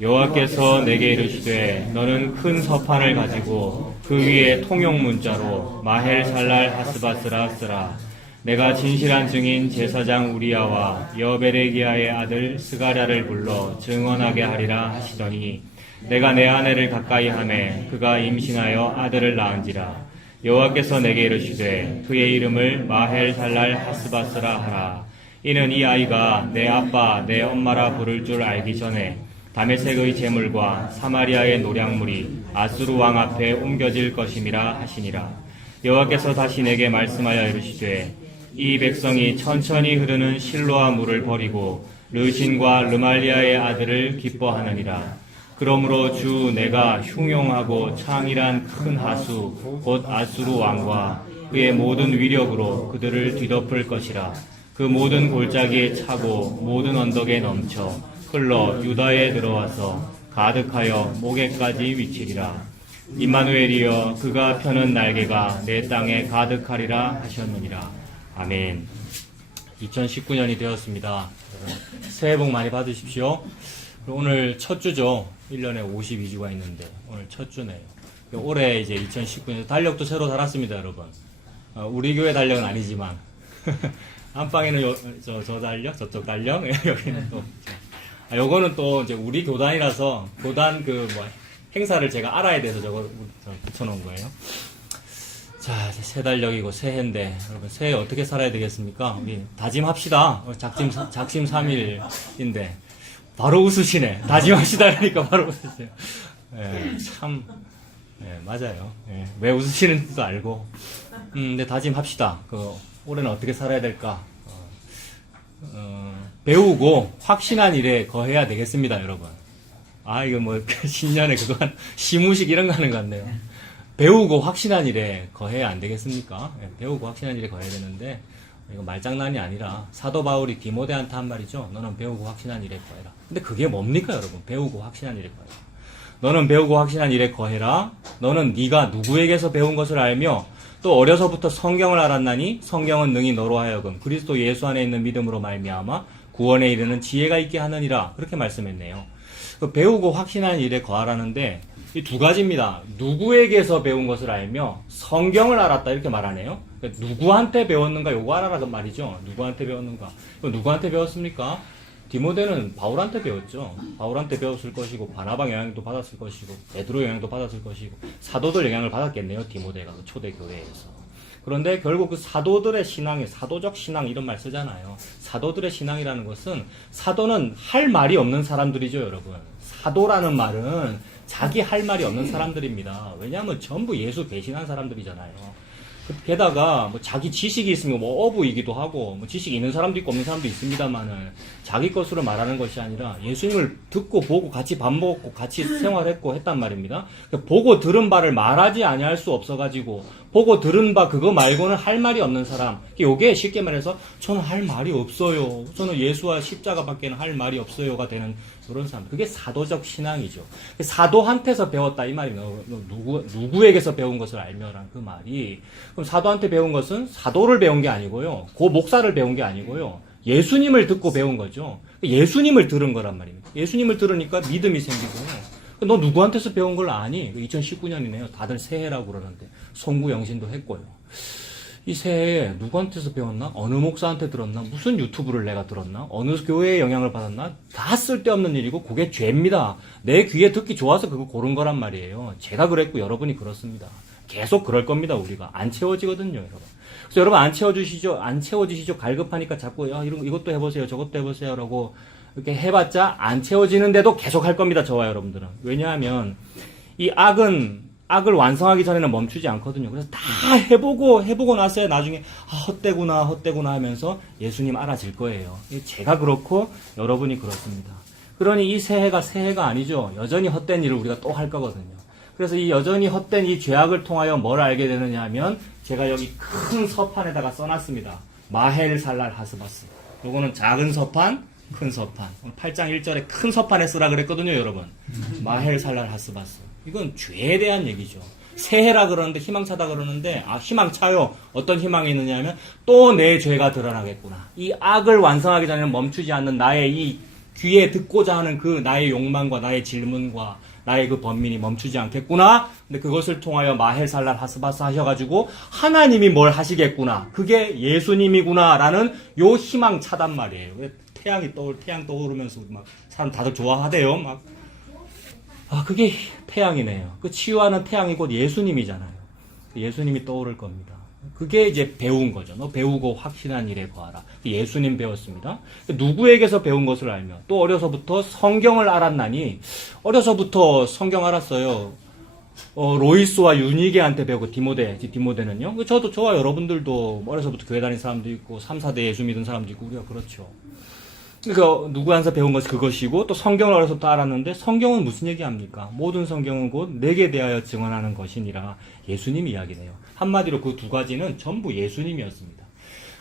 여호와께서 내게 이르시되 너는 큰 서판을 가지고 그 위에 통용 문자로 마헬살랄 하스바스라 쓰라. 내가 진실한 증인 제사장 우리야와 여베레기야의 아들 스가랴를 불러 증언하게 하리라 하시더니 내가 내 아내를 가까이 하매 그가 임신하여 아들을 낳은지라. 여호와께서 내게 이르시되 그의 이름을 마헬살랄 하스바스라 하라. 이는 이 아이가 내 아빠 내 엄마라 부를 줄 알기 전에 다메섹의 제물과 사마리아의 노략물이 아수르 왕 앞에 옮겨질 것임이라 하시니라. 여호와께서 다시 내게 말씀하여 이르시되 이 백성이 천천히 흐르는 실로아 물을 버리고 르신과 르말리아의 아들을 기뻐하느니라. 그러므로 주 내가 흉용하고 창이란 큰 하수 곧 아수르 왕과 그의 모든 위력으로 그들을 뒤덮을 것이라. 그 모든 골짜기에 차고 모든 언덕에 넘쳐 흘러 유다에 들어와서 가득하여 목에까지 미치리라. 임마누엘이여 그가 펴는 날개가 내 땅에 가득하리라 하셨느니라. 아멘. 2019년이 되었습니다. 새해 복 많이 받으십시오. 오늘 첫 주죠. 1년에 52주가 있는데 오늘 첫 주네요. 올해 이제 2019년 달력도 새로 달았습니다, 여러분. 우리 교회 달력은 아니지만 안방에는 저 달력, 저쪽 달력, 여기는 또 요거는 또 이제 우리 교단이라서 교단 행사를 제가 알아야 돼서 저거 붙여놓은 거예요. 자, 이제 새 달력이고 새해인데 여러분 새해 어떻게 살아야 되겠습니까? 우리 다짐합시다. 작심 3일인데 바로 웃으시네. 다짐합시다 그러니까 바로 웃으세요. 참 맞아요. 왜 웃으시는지도 알고. 근데 다짐합시다. 올해는 어떻게 살아야 될까? 배우고 확신한 일에 거해야 되겠습니다, 여러분. 이거 신년에 그동안 시무식 이런 거 하는 것 같네요. 배우고 확신한 일에 거해야 안 되겠습니까? 배우고 확신한 일에 거해야 되는데, 이거 말장난이 아니라 사도 바울이 디모데한테 한 말이죠. 너는 배우고 확신한 일에 거해라. 근데 그게 뭡니까, 여러분? 배우고 확신한 일에 거해라. 너는 배우고 확신한 일에 거해라. 너는 네가 누구에게서 배운 것을 알며 또 어려서부터 성경을 알았나니 성경은 능히 너로 하여금 그리스도 예수 안에 있는 믿음으로 말미암아 구원에 이르는 지혜가 있게 하느니라. 그렇게 말씀했네요. 배우고 확신한 일에 거하라는데 이 두 가지입니다. 누구에게서 배운 것을 알며 성경을 알았다 이렇게 말하네요. 누구한테 배웠는가 요거 알아라는 말이죠. 누구한테 배웠는가. 누구한테 배웠습니까? 디모데는 바울한테 배웠죠. 바울한테 배웠을 것이고 바나바 영향도 받았을 것이고 베드로 영향도 받았을 것이고 사도들 영향을 받았겠네요. 디모데가 그 초대 교회에서. 그런데 결국 그 사도들의 신앙에 사도적 신앙 이런 말 쓰잖아요. 사도들의 신앙이라는 것은 사도는 할 말이 없는 사람들이죠, 여러분. 사도라는 말은 자기 할 말이 없는 사람들입니다. 왜냐하면 전부 예수 배신한 사람들이잖아요. 게다가 자기 지식이 있으면 어부이기도 하고 지식이 있는 사람도 있고 없는 사람도 있습니다만은 자기 것으로 말하는 것이 아니라 예수님을 듣고 보고 같이 밥 먹고 같이 생활했고 했단 말입니다. 보고 들은 바를 말하지 아니할 수 없어가지고 보고 들은 바 그거 말고는 할 말이 없는 사람. 이게 쉽게 말해서 저는 할 말이 없어요. 저는 예수와 십자가밖에는 할 말이 없어요가 되는 그런 사람. 그게 사도적 신앙이죠. 사도한테서 배웠다 이 말입니다. 누구에게서 배운 것을 알며란 그 말이. 그럼 사도한테 배운 것은 사도를 배운 게 아니고요. 고 목사를 배운 게 아니고요. 예수님을 듣고 배운 거죠. 예수님을 들은 거란 말입니다. 예수님을 들으니까 믿음이 생기고요. 너 누구한테서 배운 걸 아니? 2019년이네요. 다들 새해라고 그러는데 송구영신도 했고요. 이 새해에 누구한테서 배웠나? 어느 목사한테 들었나? 무슨 유튜브를 내가 들었나? 어느 교회의 영향을 받았나? 다 쓸데없는 일이고 그게 죄입니다. 내 귀에 듣기 좋아서 그거 고른 거란 말이에요. 제가 그랬고 여러분이 그렇습니다. 계속 그럴 겁니다. 우리가 안 채워지거든요, 여러분. 그래서 여러분 안 채워지시죠? 갈급하니까 자꾸 이것도 해보세요, 저것도 해보세요라고 이렇게 해봤자 안 채워지는데도 계속 할 겁니다. 저와 여러분들은. 왜냐하면 이 악을 완성하기 전에는 멈추지 않거든요. 그래서 다 해보고 나서야 나중에 헛되구나 하면서 예수님 알아질 거예요. 제가 그렇고 여러분이 그렇습니다. 그러니 이 새해가 아니죠. 여전히 헛된 일을 우리가 또 할 거거든요. 그래서 이 여전히 헛된 이 죄악을 통하여 뭘 알게 되느냐 하면 제가 여기 큰 서판에다가 써놨습니다. 마헬살랄 하스바스. 요거는 작은 서판, 큰 서판. 오늘 8장 1절에 큰 서판에 쓰라 그랬거든요, 여러분. 마헬살랄 하스바스. 이건 죄에 대한 얘기죠. 새해라 그러는데 희망차다 그러는데 희망차요. 어떤 희망이 있느냐 하면 또 내 죄가 드러나겠구나. 이 악을 완성하기 전에는 멈추지 않는 나의 이 귀에 듣고자 하는 그 나의 욕망과 나의 질문과 나의 그 번민이 멈추지 않겠구나. 근데 그것을 통하여 마헬살랄 하스바스 하셔가지고 하나님이 뭘 하시겠구나. 그게 예수님이구나라는 요 희망 차단 말이에요. 태양 떠오르면서 막 사람 다들 좋아하대요. 막 그게 태양이네요. 그 치유하는 태양이 곧 예수님이잖아요. 예수님이 떠오를 겁니다. 그게 이제 배운 거죠. 너 배우고 확신한 일에 거하라. 예수님 배웠습니다. 누구에게서 배운 것을 알며 또 어려서부터 성경을 알았나니 어려서부터 성경 알았어요. 로이스와 유니게한테 배우고 디모데는요. 저와 여러분들도 어려서부터 교회 다닌 사람도 있고 3, 4대 예수 믿은 사람도 있고 우리가 그렇죠. 그러니까 누구한테 배운 것이 그것이고 또 성경을 어려서부터 알았는데 성경은 무슨 얘기합니까? 모든 성경은 곧 내게 대하여 증언하는 것이니라 예수님 이야기네요. 한마디로 그 두 가지는 전부 예수님이었습니다.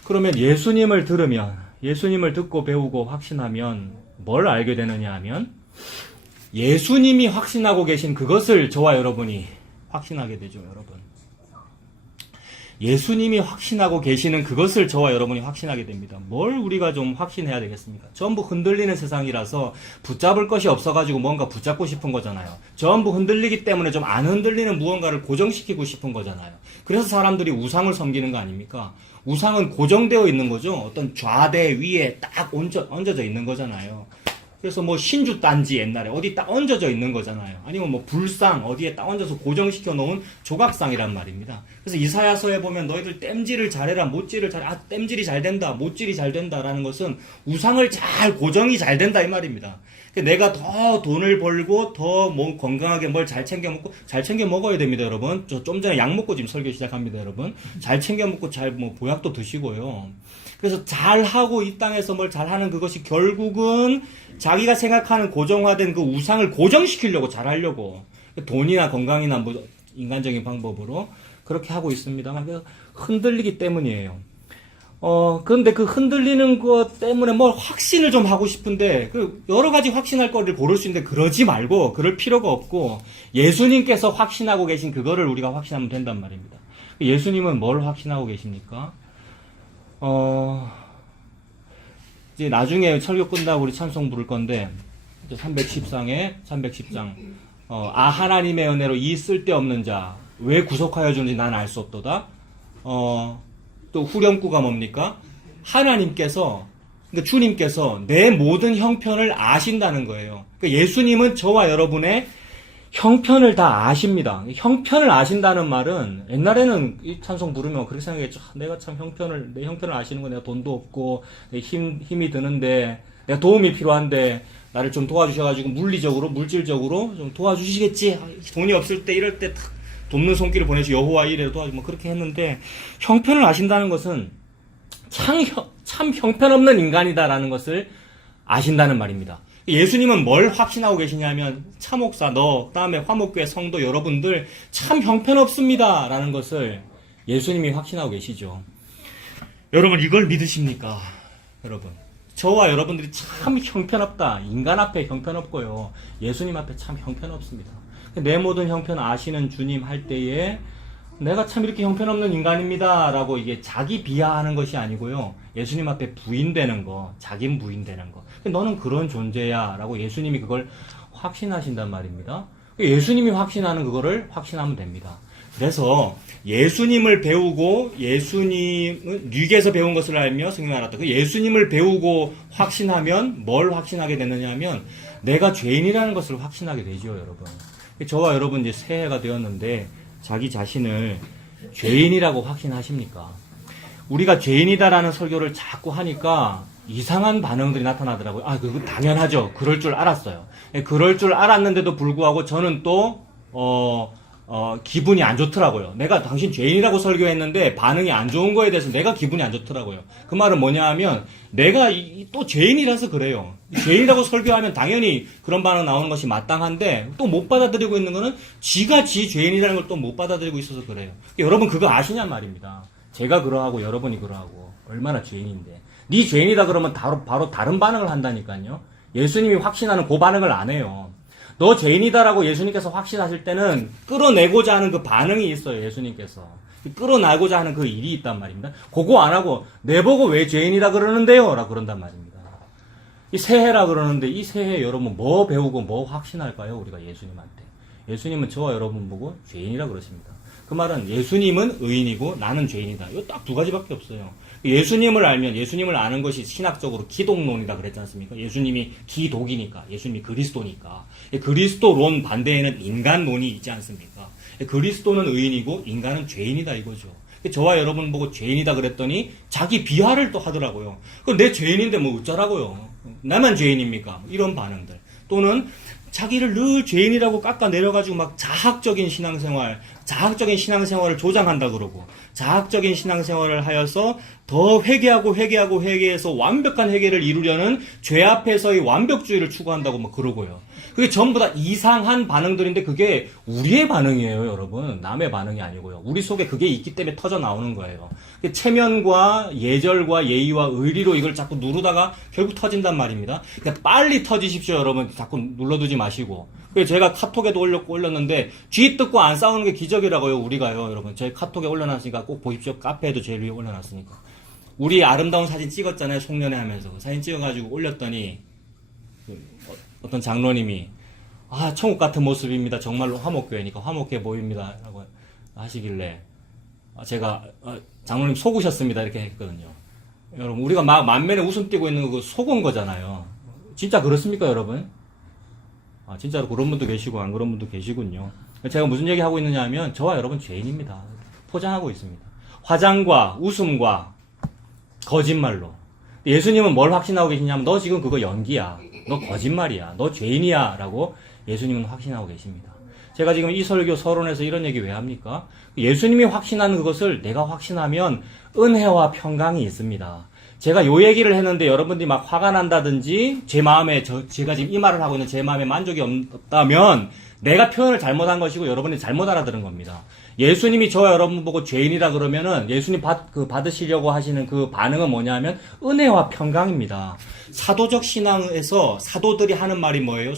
그러면 예수님을 들으면 예수님을 듣고 배우고 확신하면 뭘 알게 되느냐 하면 예수님이 확신하고 계신 그것을 저와 여러분이 확신하게 되죠. 여러분. 예수님이 확신하고 계시는 그것을 저와 여러분이 확신하게 됩니다. 뭘 우리가 좀 확신해야 되겠습니까? 전부 흔들리는 세상이라서 붙잡을 것이 없어가지고 뭔가 붙잡고 싶은 거잖아요. 전부 흔들리기 때문에 좀 안 흔들리는 무언가를 고정시키고 싶은 거잖아요. 그래서 사람들이 우상을 섬기는 거 아닙니까? 우상은 고정되어 있는 거죠. 어떤 좌대 위에 딱 얹어져 있는 거잖아요. 그래서 뭐 신주단지 옛날에 어디 딱 얹어져 있는 거잖아요. 아니면 뭐 불상 어디에 딱 얹어서 고정시켜 놓은 조각상이란 말입니다. 그래서 이사야서에 보면 너희들 땜질을 잘해라, 못질을 잘해. 땜질이 잘 된다, 못질이 잘 된다라는 것은 우상을 잘 고정이 잘 된다 이 말입니다. 내가 더 돈을 벌고 더 뭐 건강하게 뭘 잘 챙겨 먹고 잘 챙겨 먹어야 됩니다, 여러분. 저 좀 전에 약 먹고 지금 설교 시작합니다, 여러분. 잘 챙겨 먹고 잘 뭐 보약도 드시고요. 그래서 잘하고 이 땅에서 뭘 잘하는 그것이 결국은 자기가 생각하는 고정화된 그 우상을 고정시키려고 잘하려고 돈이나 건강이나 뭐 인간적인 방법으로 그렇게 하고 있습니다만 흔들리기 때문이에요. 그런데 그 흔들리는 것 때문에 뭐 확신을 좀 하고 싶은데 그 여러 가지 확신할 거를 고를 수 있는데 그러지 말고 그럴 필요가 없고 예수님께서 확신하고 계신 그거를 우리가 확신하면 된단 말입니다. 예수님은 뭘 확신하고 계십니까? 이제 나중에 설교 끝나고 우리 찬송 부를 건데, 310장, 하나님의 은혜로 이 쓸데없는 자, 왜 구속하여 주는지 난 알 수 없도다. 또 후렴구가 뭡니까? 하나님께서, 그러니까 주님께서 내 모든 형편을 아신다는 거예요. 그러니까 예수님은 저와 여러분의 형편을 다 아십니다. 형편을 아신다는 말은 옛날에는 이 찬송 부르면 그렇게 생각했죠. 내가 참 내 형편을 아시는 거 내가 돈도 없고 힘이 드는데 내가 도움이 필요한데 나를 좀 도와주셔가지고 물질적으로 좀 도와주시겠지. 돈이 없을 때 이럴 때 돕는 손길을 보내시 여호와 이래도 도와주고 뭐 그렇게 했는데 형편을 아신다는 것은 참 형편없는 인간이다라는 것을 아신다는 말입니다. 예수님은 뭘 확신하고 계시냐면 차목사 그다음에 화목교회 성도 여러분들 참 형편없습니다 라는 것을 예수님이 확신하고 계시죠. 여러분 이걸 믿으십니까? 여러분 저와 여러분들이 참 형편없다. 인간 앞에 형편없고요. 예수님 앞에 참 형편없습니다. 내 모든 형편 아시는 주님 할 때에 내가 참 이렇게 형편없는 인간입니다 라고 이게 자기 비하하는 것이 아니고요. 예수님 앞에 부인되는 거, 자긴 부인되는 거. 너는 그런 존재야 라고 예수님이 그걸 확신하신단 말입니다. 예수님이 확신하는 그거를 확신하면 됩니다. 그래서 예수님을 배우고 예수님은 뉘게서 배운 것을 알며 성경을 알았다. 그 예수님을 배우고 확신하면 뭘 확신하게 되느냐 하면 내가 죄인이라는 것을 확신하게 되죠, 여러분. 저와 여러분 이제 새해가 되었는데 자기 자신을 죄인이라고 확신하십니까? 우리가 죄인이다라는 설교를 자꾸 하니까 이상한 반응들이 나타나더라고요. 그거 당연하죠. 그럴 줄 알았어요. 그럴 줄 알았는데도 불구하고 저는 또 기분이 안 좋더라고요. 내가 당신 죄인이라고 설교했는데 반응이 안 좋은 거에 대해서 내가 기분이 안 좋더라고요. 그 말은 뭐냐 하면 내가 또 죄인이라서 그래요. 죄인이라고 설교하면 당연히 그런 반응 나오는 것이 마땅한데 또 못 받아들이고 있는 거는 지가 지 죄인이라는 걸 또 못 받아들이고 있어서 그래요. 여러분 그거 아시냔 말입니다. 제가 그러하고 여러분이 그러하고 얼마나 죄인인데 네 죄인이다 그러면 바로 다른 반응을 한다니까요. 예수님이 확신하는 그 반응을 안 해요. 너 죄인이다라고 예수님께서 확신하실 때는 끌어내고자 하는 그 반응이 있어요. 예수님께서 끌어내고자 하는 그 일이 있단 말입니다. 그거 안 하고 내보고 왜 죄인이다 그러는데요 라고 그런단 말입니다. 이 새해라 그러는데 이 새해 여러분 뭐 배우고 뭐 확신할까요? 우리가 예수님한테. 예수님은 저와 여러분 보고 죄인이라 그러십니다. 그 말은 예수님은 의인이고 나는 죄인이다. 이거 딱 두 가지밖에 없어요. 예수님을 알면 예수님을 아는 것이 신학적으로 기독론이다 그랬지 않습니까? 예수님이 기독이니까, 예수님이 그리스도니까. 그리스도론 반대에는 인간론이 있지 않습니까? 그리스도는 의인이고 인간은 죄인이다 이거죠. 저와 여러분 보고 죄인이다 그랬더니 자기 비하를 또 하더라고요. 그럼 내 죄인인데 뭐 어쩌라고요? 나만 죄인입니까? 이런 반응들. 또는 자기를 늘 죄인이라고 깎아내려가지고 막 자학적인 신앙생활을 조장한다 그러고, 자학적인 신앙생활을 하여서 더 회개해서 완벽한 회개를 이루려는 죄 앞에서의 완벽주의를 추구한다고 막 그러고요. 그게 전부 다 이상한 반응들인데 그게 우리의 반응이에요, 여러분. 남의 반응이 아니고요. 우리 속에 그게 있기 때문에 터져 나오는 거예요. 체면과 예절과 예의와 의리로 이걸 자꾸 누르다가 결국 터진단 말입니다. 그러니까 빨리 터지십시오, 여러분. 자꾸 눌러두지 마시고. 그래서 제가 카톡에도 올렸는데 쥐 뜯고 안 싸우는 게 기적이라고요, 우리가요, 여러분. 제 카톡에 올려놨으니까 꼭 보십시오. 카페에도 제일 위에 올려놨으니까. 우리 아름다운 사진 찍었잖아요, 송년회 하면서. 사진 찍어가지고 올렸더니 어떤 장로님이 천국 같은 모습입니다. 정말로 화목교회니까 화목해 보입니다. 라고 하시길래 제가 장로님 속으셨습니다. 이렇게 했거든요. 여러분 우리가 막 만면에 웃음 띄고 있는 거 속은 거잖아요. 진짜 그렇습니까, 여러분? 진짜로 그런 분도 계시고 안 그런 분도 계시군요. 제가 무슨 얘기 하고 있느냐 하면 저와 여러분 죄인입니다. 포장하고 있습니다. 화장과 웃음과 거짓말로. 예수님은 뭘 확신하고 계시냐면 너 지금 그거 연기야. 너 거짓말이야. 너 죄인이야. 라고 예수님은 확신하고 계십니다. 제가 지금 이 설교 서론에서 이런 얘기 왜 합니까? 예수님이 확신하는 그것을 내가 확신하면 은혜와 평강이 있습니다. 제가 요 얘기를 했는데 여러분들이 막 화가 난다든지 제 마음에 제가 지금 이 말을 하고 있는 제 마음에 만족이 없다면 내가 표현을 잘못한 것이고 여러분이 잘못 알아들은 겁니다. 예수님이 저와 여러분 보고 죄인이라 그러면은 예수님 받으시려고 하시는 그 반응은 뭐냐면 은혜와 평강입니다. 사도적 신앙에서 사도들이 하는 말이 뭐예요?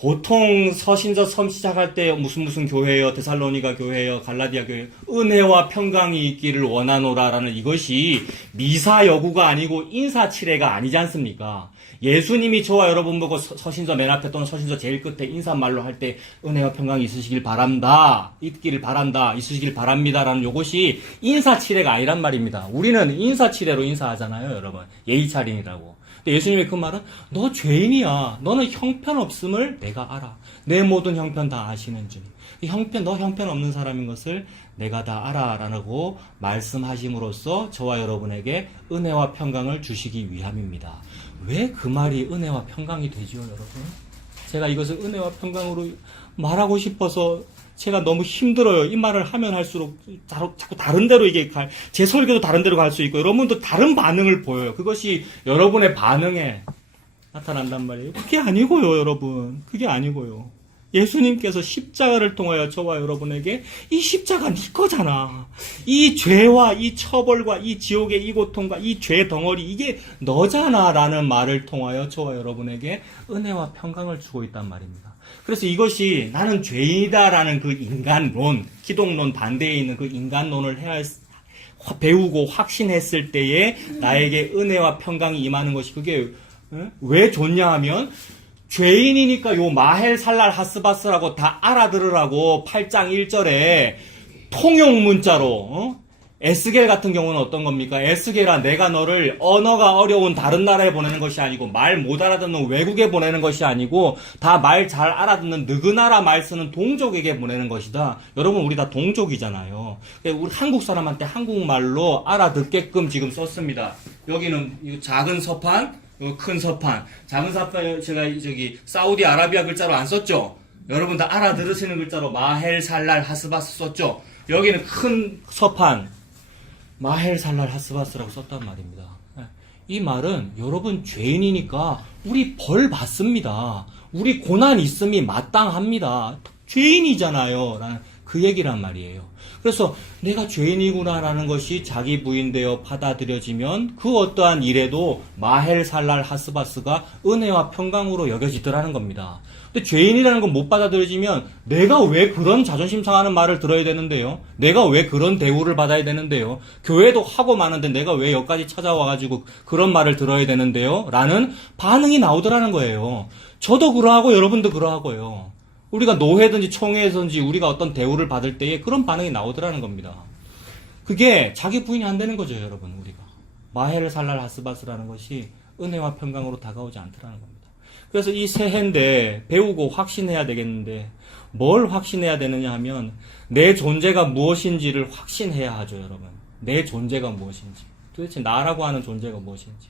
보통 서신서 섬 시작할 때 무슨 교회요, 데살로니가 교회요, 갈라디아 교회, 은혜와 평강이 있기를 원하노라라는 이것이 미사 여구가 아니고 인사치레가 아니지 않습니까? 예수님이 저와 여러분 보고 서신서 맨 앞에 또는 서신서 제일 끝에 인사말로 할 때 은혜와 평강이 있으시길 바란다, 있기를 바란다, 있으시길 바랍니다라는 요것이 인사치레가 아니란 말입니다. 우리는 인사치레로 인사하잖아요, 여러분. 예의차림이라고. 근데 예수님의 그 말은 너 죄인이야. 너는 형편없음을 내가 알아. 내 모든 형편 다 아시는 주님. 너 형편없는 사람인 것을 내가 다 알아라고 말씀하심으로써 저와 여러분에게 은혜와 평강을 주시기 위함입니다. 왜 그 말이 은혜와 평강이 되지요, 여러분? 제가 이것을 은혜와 평강으로 말하고 싶어서 제가 너무 힘들어요. 이 말을 하면 할수록 자꾸 다른 데로 제 설교도 다른 데로 갈 수 있고 여러분도 다른 반응을 보여요. 그것이 여러분의 반응에 나타난단 말이에요. 그게 아니고요, 여러분. 그게 아니고요. 예수님께서 십자가를 통하여 저와 여러분에게 이 십자가 네 거잖아. 이 죄와 이 처벌과 이 지옥의 이 고통과 이 죄 덩어리 이게 너잖아 라는 말을 통하여 저와 여러분에게 은혜와 평강을 주고 있단 말입니다. 그래서 이것이 나는 죄인이다라는 그 인간론, 기독론 반대에 있는 그 인간론을 배우고 확신했을 때에 나에게 은혜와 평강이 임하는 것이 그게 왜 좋냐 하면 죄인이니까 요 마헬 살랄 하스바스라고 다 알아들으라고 8장 1절에 통용 문자로 에스겔 같은 경우는 어떤 겁니까? 에스겔아 내가 너를 언어가 어려운 다른 나라에 보내는 것이 아니고 말 못 알아듣는 외국에 보내는 것이 아니고 다 말 잘 알아듣는 느그나라 말 쓰는 동족에게 보내는 것이다. 여러분 우리 다 동족이잖아요. 우리 한국 사람한테 한국말로 알아듣게끔 지금 썼습니다. 여기는 작은 서판 큰 서판, 작은 서판 제가 사우디아라비아 글자로 안 썼죠? 여러분 다 알아들으시는 글자로 마헬 살랄 하스바스 썼죠? 여기는 큰 서판 마헬 살랄 하스바스라고 썼단 말입니다. 이 말은 여러분 죄인이니까 우리 벌 받습니다. 우리 고난 있음이 마땅합니다. 죄인이잖아요. 라는 그 얘기란 말이에요. 그래서 내가 죄인이구나라는 것이 자기 부인되어 받아들여지면 그 어떠한 일에도 마헬 살랄 하스바스가 은혜와 평강으로 여겨지더라는 겁니다. 근데 죄인이라는 건 못 받아들여지면 내가 왜 그런 자존심 상하는 말을 들어야 되는데요? 내가 왜 그런 대우를 받아야 되는데요? 교회도 하고 마는데 내가 왜 여기까지 찾아와가지고 그런 말을 들어야 되는데요? 라는 반응이 나오더라는 거예요. 저도 그러하고 여러분도 그러하고요. 우리가 노회든지 총회든지 우리가 어떤 대우를 받을 때에 그런 반응이 나오더라는 겁니다. 그게 자기 부인이 안 되는 거죠, 여러분. 우리가 마헬 살랄 하스바스라는 것이 은혜와 평강으로 다가오지 않더라는 겁니다. 그래서 이 새해인데 배우고 확신해야 되겠는데 뭘 확신해야 되느냐 하면 내 존재가 무엇인지를 확신해야 하죠, 여러분. 내 존재가 무엇인지. 도대체 나라고 하는 존재가 무엇인지.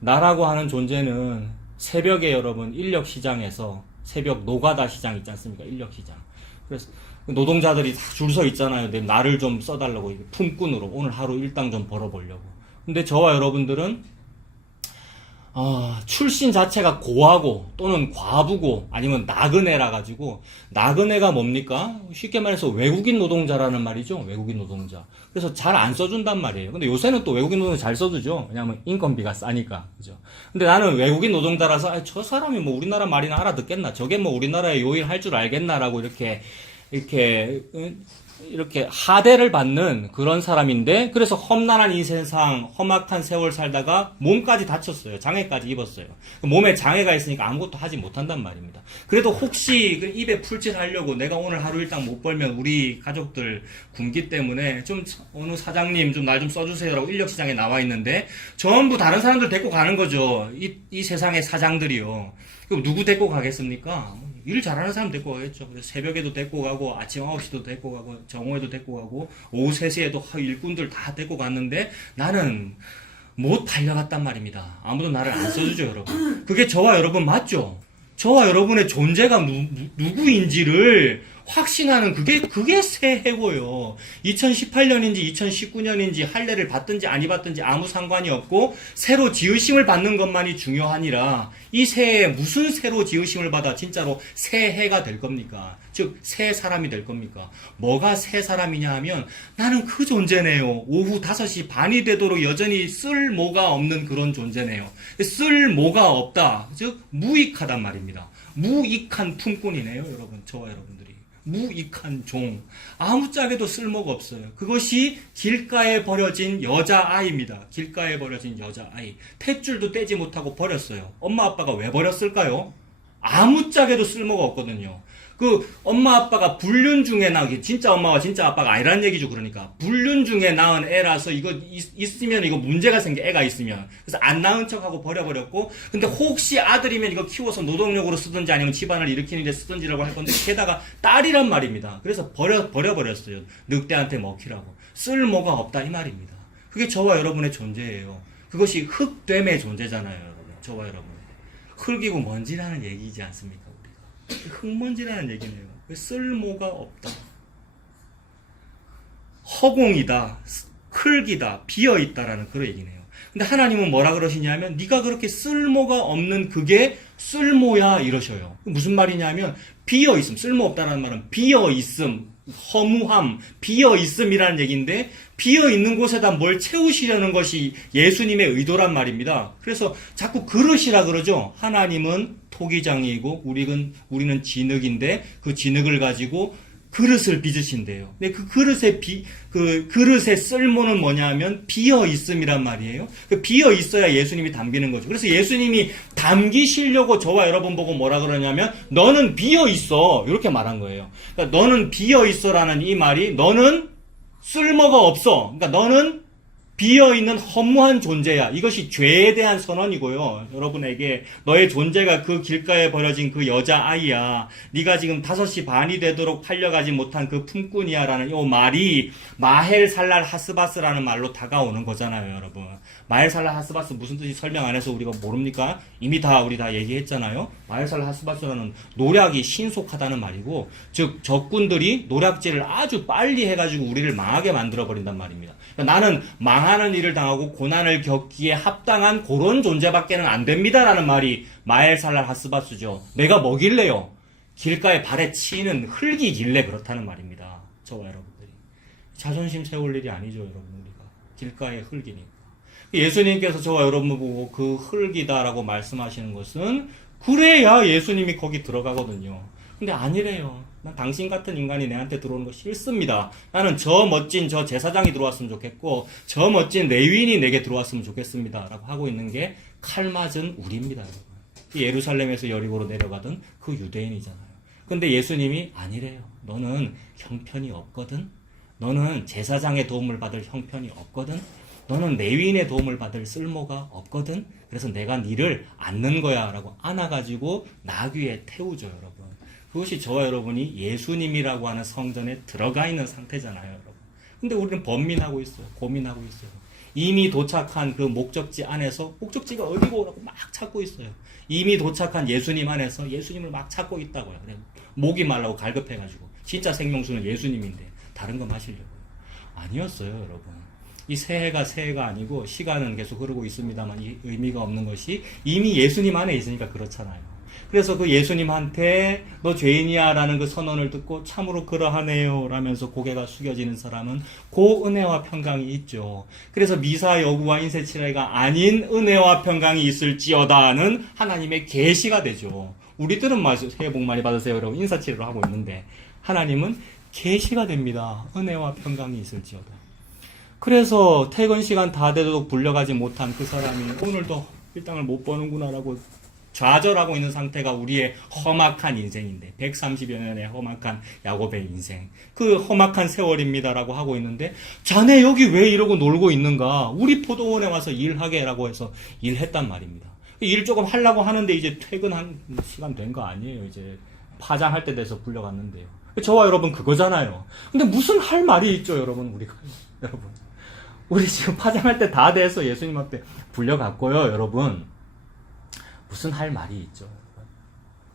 나라고 하는 존재는 새벽에 여러분 인력시장에서 새벽 노가다 시장 있지 않습니까? 인력시장. 그래서 노동자들이 다 줄 서 있잖아요. 내 나를 좀 써달라고 품꾼으로 오늘 하루 일당 좀 벌어보려고. 근데 저와 여러분들은 출신 자체가 고하고 또는 과부고 아니면 나그네라 가지고 나그네가 뭡니까? 쉽게 말해서 외국인 노동자라는 말이죠. 외국인 노동자. 그래서 잘 안 써준단 말이에요. 근데 요새는 또 외국인 노동자 잘 써주죠. 왜냐하면 인건비가 싸니까. 그죠? 근데 나는 외국인 노동자라서 저 사람이 뭐 우리나라 말이나 알아듣겠나? 저게 뭐 우리나라의 요일 할 줄 알겠나라고 이렇게 하대를 받는 그런 사람인데, 그래서 험난한 이 세상, 험악한 세월 살다가 몸까지 다쳤어요. 장애까지 입었어요. 몸에 장애가 있으니까 아무것도 하지 못한단 말입니다. 그래도 혹시 입에 풀칠하려고 내가 오늘 하루 일당 못 벌면 우리 가족들 굶기 때문에 좀 어느 사장님 좀 날 좀 써주세요라고 인력시장에 나와 있는데 전부 다른 사람들 데리고 가는 거죠. 이 세상의 사장들이요. 그럼 누구 데리고 가겠습니까? 일 잘하는 사람 데리고 가겠죠. 그래서 새벽에도 데리고 가고 아침 9시도 데리고 가고 정오에도 데리고 가고 오후 3시에도 일꾼들 다 데리고 갔는데 나는 못 달려갔단 말입니다. 아무도 나를 안 써주죠, 여러분. 그게 저와 여러분 맞죠? 저와 여러분의 존재가 누구인지를 확신하는 그게 새해고요. 2018년인지 2019년인지 할례를 받든지 아니 받든지 아무 상관이 없고 새로 지으심을 받는 것만이 중요하니라. 이 새해에 무슨 새로 지으심을 받아 진짜로 새해가 될 겁니까? 즉 새 사람이 될 겁니까? 뭐가 새 사람이냐 하면 나는 그 존재네요. 오후 5시 반이 되도록 여전히 쓸모가 없는 그런 존재네요. 쓸모가 없다. 즉 무익하단 말입니다. 무익한 품꾼이네요, 여러분. 저와 여러분들이. 무익한 종. 아무짝에도 쓸모가 없어요. 그것이 길가에 버려진 여자아이입니다. 길가에 버려진 여자아이. 탯줄도 떼지 못하고 버렸어요. 엄마 아빠가 왜 버렸을까요? 아무짝에도 쓸모가 없거든요. 엄마 아빠가 불륜 중에 진짜 엄마와 진짜 아빠가 아니라는 얘기죠, 그러니까. 불륜 중에 낳은 애라서 이거 있으면 이거 문제가 생겨, 애가 있으면. 그래서 안 낳은 척하고 버려버렸고, 근데 혹시 아들이면 이거 키워서 노동력으로 쓰든지 아니면 집안을 일으키는 데 쓰든지라고 할 건데, 게다가 딸이란 말입니다. 그래서 버려버렸어요. 늑대한테 먹히라고. 쓸모가 없다, 이 말입니다. 그게 저와 여러분의 존재예요. 그것이 흙됨의 존재잖아요, 여러분. 저와 여러분. 흙이고 먼지라는 얘기이지 않습니까? 흙먼지라는 얘기네요. 쓸모가 없다. 허공이다. 흙이다. 비어있다라는 그런 얘기네요. 근데 하나님은 뭐라 그러시냐면 네가 그렇게 쓸모가 없는 그게 쓸모야 이러셔요. 무슨 말이냐면 비어있음. 쓸모없다라는 말은 비어있음. 허무함, 비어있음이라는 얘기인데 비어있는 곳에다 뭘 채우시려는 것이 예수님의 의도란 말입니다. 그래서 자꾸 그릇이라 그러죠. 하나님은 토기장이고 우리는 진흙인데 그 진흙을 가지고 그릇을 빚으신대요. 근데 그 그릇의 쓸모는 뭐냐 하면 비어 있음이란 말이에요. 비어 있어야 예수님이 담기는 거죠. 그래서 예수님이 담기시려고 저와 여러분 보고 뭐라 그러냐면 너는 비어 있어. 이렇게 말한 거예요. 그러니까 너는 비어 있어라는 이 말이 너는 쓸모가 없어. 그러니까 너는 비어있는 허무한 존재야. 이것이 죄에 대한 선언이고요. 여러분에게 너의 존재가 그 길가에 버려진 그 여자아이야. 네가 지금 5시 반이 되도록 팔려가지 못한 그 품꾼이야 라는 이 말이 마헬 살랄 하스바스라는 말로 다가오는 거잖아요, 여러분. 마헬 살랄 하스바스 무슨 뜻이 설명 안 해서 우리가 모릅니까? 이미 우리 다 얘기했잖아요. 마헬 살랄 하스바스라는 노략이 신속하다는 말이고, 즉 적군들이 노략질을 아주 빨리 해가지고 우리를 망하게 만들어버린단 말입니다. 그러니까 나는 망하는 일을 당하고 고난을 겪기에 합당한 그런 존재밖에는 안 됩니다라는 말이 마엘 살랄 하스바스죠. 내가 뭐길래요? 길가에 발에 치이는 흙이길래 그렇다는 말입니다. 저와 여러분들이. 자존심 세울 일이 아니죠, 여러분. 우리가 길가의 흙이니까. 예수님께서 저와 여러분 보고 그 흙이다라고 말씀하시는 것은 그래야 예수님이 거기 들어가거든요. 근데 아니래요. 난 당신 같은 인간이 내한테 들어오는 거 싫습니다. 나는 저 멋진 저 제사장이 들어왔으면 좋겠고 저 멋진 레위인이 내게 들어왔으면 좋겠습니다. 라고 하고 있는 게 칼 맞은 우리입니다. 여러분. 예루살렘에서 여리고로 내려가던 그 유대인이잖아요. 근데 예수님이 아니래요. 너는 형편이 없거든. 너는 제사장의 도움을 받을 형편이 없거든. 너는 레위인의 도움을 받을 쓸모가 없거든. 그래서 내가 니를 안는 거야 라고 안아가지고 나귀에 태우죠, 여러분. 그것이 저와 여러분이 예수님이라고 하는 성전에 들어가 있는 상태잖아요, 여러분. 근데 우리는 번민하고 있어요. 고민하고 있어요. 이미 도착한 그 목적지 안에서 목적지가 어디고 라고 막 찾고 있어요. 이미 도착한 예수님 안에서 예수님을 막 찾고 있다고요. 목이 말라고 갈급해가지고. 진짜 생명수는 예수님인데 다른 거 마시려고요. 아니었어요, 여러분. 이 새해가 아니고 시간은 계속 흐르고 있습니다만 이 의미가 없는 것이 이미 예수님 안에 있으니까 그렇잖아요. 그래서 그 예수님한테 너 죄인이야 라는 그 선언을 듣고 참으로 그러하네요 라면서 고개가 숙여지는 사람은 그 은혜와 평강이 있죠. 그래서 미사 여부와 인세치레가 아닌 은혜와 평강이 있을지어다는 하나님의 계시가 되죠. 우리들은 새해 복 많이 받으세요 라고 인사치레로 하고 있는데 하나님은 계시가 됩니다. 은혜와 평강이 있을지어다. 그래서 퇴근 시간 다 돼도 불려가지 못한 그 사람이 오늘도 일당을 못 버는구나 라고 좌절하고 있는 상태가 우리의 험악한 인생인데 130여 년의 험악한 야곱의 인생 그 험악한 세월입니다라고 하고 있는데 자네 여기 왜 이러고 놀고 있는가 우리 포도원에 와서 일하게 라고 해서 일했단 말입니다. 일 조금 하려고 하는데 이제 퇴근한 시간 된 거 아니에요. 이제 파장할 때 돼서 불려갔는데요. 저와 여러분 그거잖아요. 근데 무슨 할 말이 있죠 여러분 우리가 여러분 우리 지금 파장할 때 다 돼서 예수님 앞에 불려갔고요 여러분 무슨 할 말이 있죠?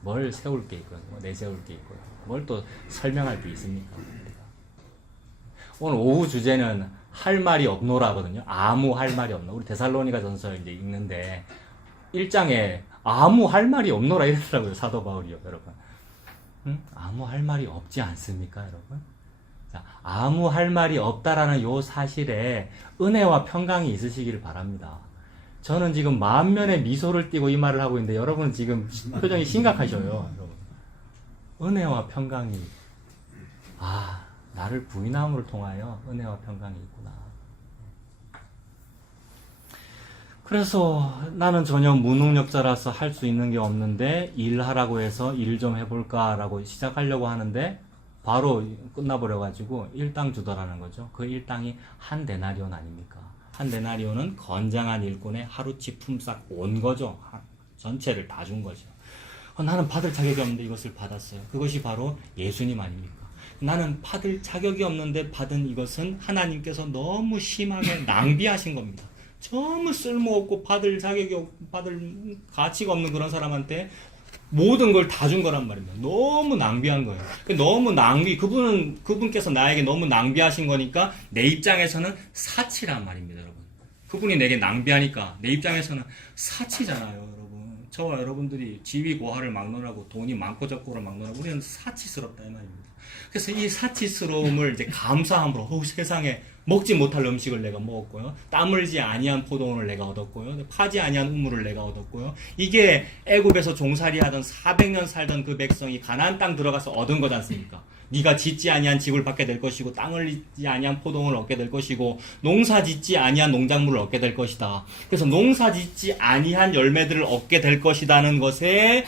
뭘 세울 게 있고요. 뭐 내세울 게 있고요. 뭘 또 설명할 게 있습니까? 오늘 오후 주제는 할 말이 없노라거든요. 아무 할 말이 없노. 우리 데살로니가 전서 이제 읽는데 1장에 아무 할 말이 없노라 이러더라고요. 사도 바울이요, 여러분. 아무 할 말이 없지 않습니까, 여러분? 자, 아무 할 말이 없다라는 요 사실에 은혜와 평강이 있으시기를 바랍니다. 저는 지금 만면의 미소를 띠고 이 말을 하고 있는데 여러분은 지금 표정이 심각하셔요. 여러분. 은혜와 평강이 나를 부인함으로 통하여 은혜와 평강이 있구나. 그래서 나는 전혀 무능력자라서 할 수 있는 게 없는데 일하라고 해서 일 좀 해볼까라고 시작하려고 하는데 바로 끝나버려가지고 일당 주더라는 거죠. 그 일당이 한 데나리온 아닙니까? 한 데나리온은 건장한 일꾼의 하루치 품삯 온 거죠. 전체를 다 준 거죠. 나는 받을 자격이 없는데 이것을 받았어요. 그것이 바로 예수님 아닙니까? 나는 받을 자격이 없는데 받은 이것은 하나님께서 너무 심하게 낭비하신 겁니다. 너무 쓸모없고 받을 자격이 없고 받을 가치가 없는 그런 사람한테 모든 걸 다 준 거란 말입니다. 너무 낭비한 거예요. 너무 그분께서 나에게 너무 낭비하신 거니까 내 입장에서는 사치란 말입니다, 여러분. 그분이 내게 낭비하니까 내 입장에서는 사치잖아요, 여러분. 저와 여러분들이 지위 고하를 막론하고 돈이 많고 적고를 막론하고 우리는 사치스럽다 이 말입니다. 그래서 이 사치스러움을 이제 감사함으로 세상에 먹지 못할 음식을 내가 먹었고요. 땀 흘지 아니한 포도원을 내가 얻었고요. 파지 아니한 우물을 내가 얻었고요. 이게 애굽에서 종살이하던 400년 살던 그 백성이 가나안 땅 들어가서 얻은 거지 않습니까? 네가 짓지 아니한 집을 받게 될 것이고 땅 흘리지 아니한 포도원을 얻게 될 것이고 농사 짓지 아니한 농작물을 얻게 될 것이다. 그래서 농사 짓지 아니한 열매들을 얻게 될 것이라는 것에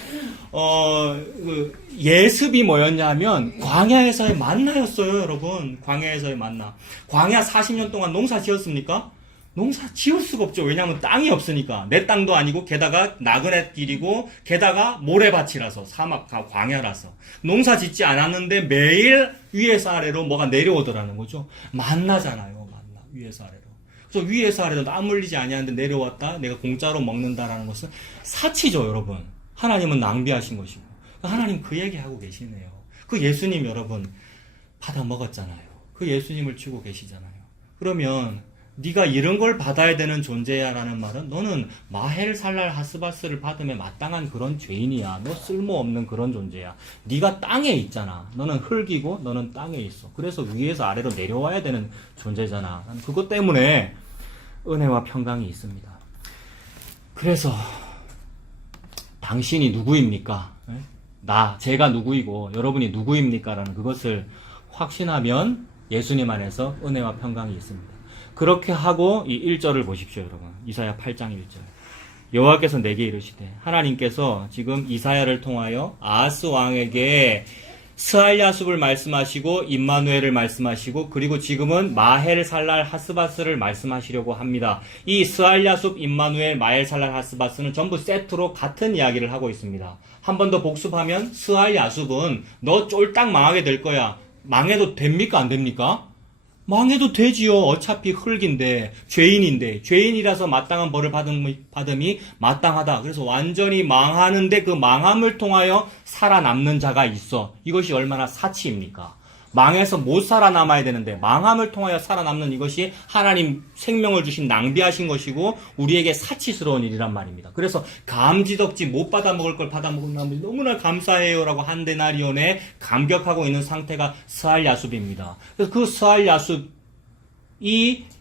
예습이 뭐였냐면 광야에서의 만나였어요, 여러분. 광야에서의 만나. 광야 40년 동안 농사 지었습니까? 농사 지을 수가 없죠. 왜냐하면 땅이 없으니까. 내 땅도 아니고 게다가 나그네 길이고 게다가 모래밭이라서 사막 광야라서 농사 짓지 않았는데 매일 위에서 아래로 뭐가 내려오더라는 거죠. 만나잖아요. 만나 위에서 아래로. 그래서 위에서 아래로 땀 흘리지 아니하는데 내려왔다. 내가 공짜로 먹는다라는 것은 사치죠, 여러분. 하나님은 낭비하신 것이고 하나님 그 얘기하고 계시네요. 그 예수님 여러분 받아 먹었잖아요. 그 예수님을 주고 계시잖아요. 그러면 네가 이런 걸 받아야 되는 존재야 라는 말은 너는 마헬 살랄 하스바스를 받음에 마땅한 그런 죄인이야. 너 쓸모없는 그런 존재야. 네가 땅에 있잖아. 너는 흙이고 너는 땅에 있어. 그래서 위에서 아래로 내려와야 되는 존재잖아. 그것 때문에 은혜와 평강이 있습니다. 그래서 당신이 누구입니까? 제가 누구이고 여러분이 누구입니까? 라는 그것을 확신하면 예수님 안에서 은혜와 평강이 있습니다. 그렇게 하고 이 1절을 보십시오, 여러분. 이사야 8장 1절. 여호와께서 내게 이르시되, 하나님께서 지금 이사야를 통하여 아하스 왕에게 스알야숲을 말씀하시고 임마누엘을 말씀하시고 그리고 지금은 마헬살랄 하스바스를 말씀하시려고 합니다. 이 스알야숲, 임마누엘, 마헬살랄 하스바스는 전부 세트로 같은 이야기를 하고 있습니다. 한 번 더 복습하면 스알야숲은 너 쫄딱 망하게 될 거야. 망해도 됩니까? 안 됩니까? 망해도 되지요. 어차피 흙인데, 죄인인데, 죄인이라서 마땅한 벌을 받음이 마땅하다. 그래서 완전히 망하는데 그 망함을 통하여 살아남는 자가 있어. 이것이 얼마나 사치입니까? 망해서 못 살아남아야 되는데 망함을 통하여 살아남는 이것이 하나님 생명을 주신 낭비하신 것이고 우리에게 사치스러운 일이란 말입니다. 그래서 감지덕지 못 받아먹을 걸 받아먹은 나머지 너무나 감사해요라고 한 데나리온에 감격하고 있는 상태가 스알야숲입니다. 그래서 그 스알야숲이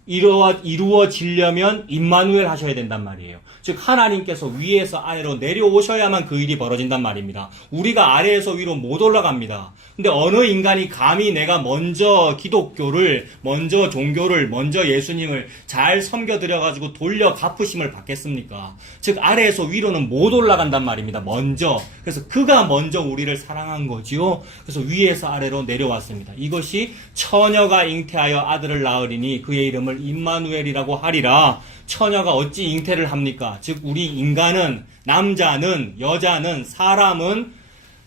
이루어지려면 임마누엘 하셔야 된단 말이에요. 즉 하나님께서 위에서 아래로 내려오셔야만 그 일이 벌어진단 말입니다. 우리가 아래에서 위로 못 올라갑니다. 근데 어느 인간이 감히 내가 먼저 기독교를, 먼저 종교를, 먼저 예수님을 잘 섬겨드려가지고 돌려 갚으심을 받겠습니까? 즉 아래에서 위로는 못 올라간단 말입니다. 먼저. 그래서 그가 먼저 우리를 사랑한 거지요. 그래서 위에서 아래로 내려왔습니다. 이것이 처녀가 잉태하여 아들을 낳으리니 그의 이름을 임마누엘이라고 하리라. 처녀가 어찌 잉태를 합니까? 즉 우리 인간은, 남자는, 여자는, 사람은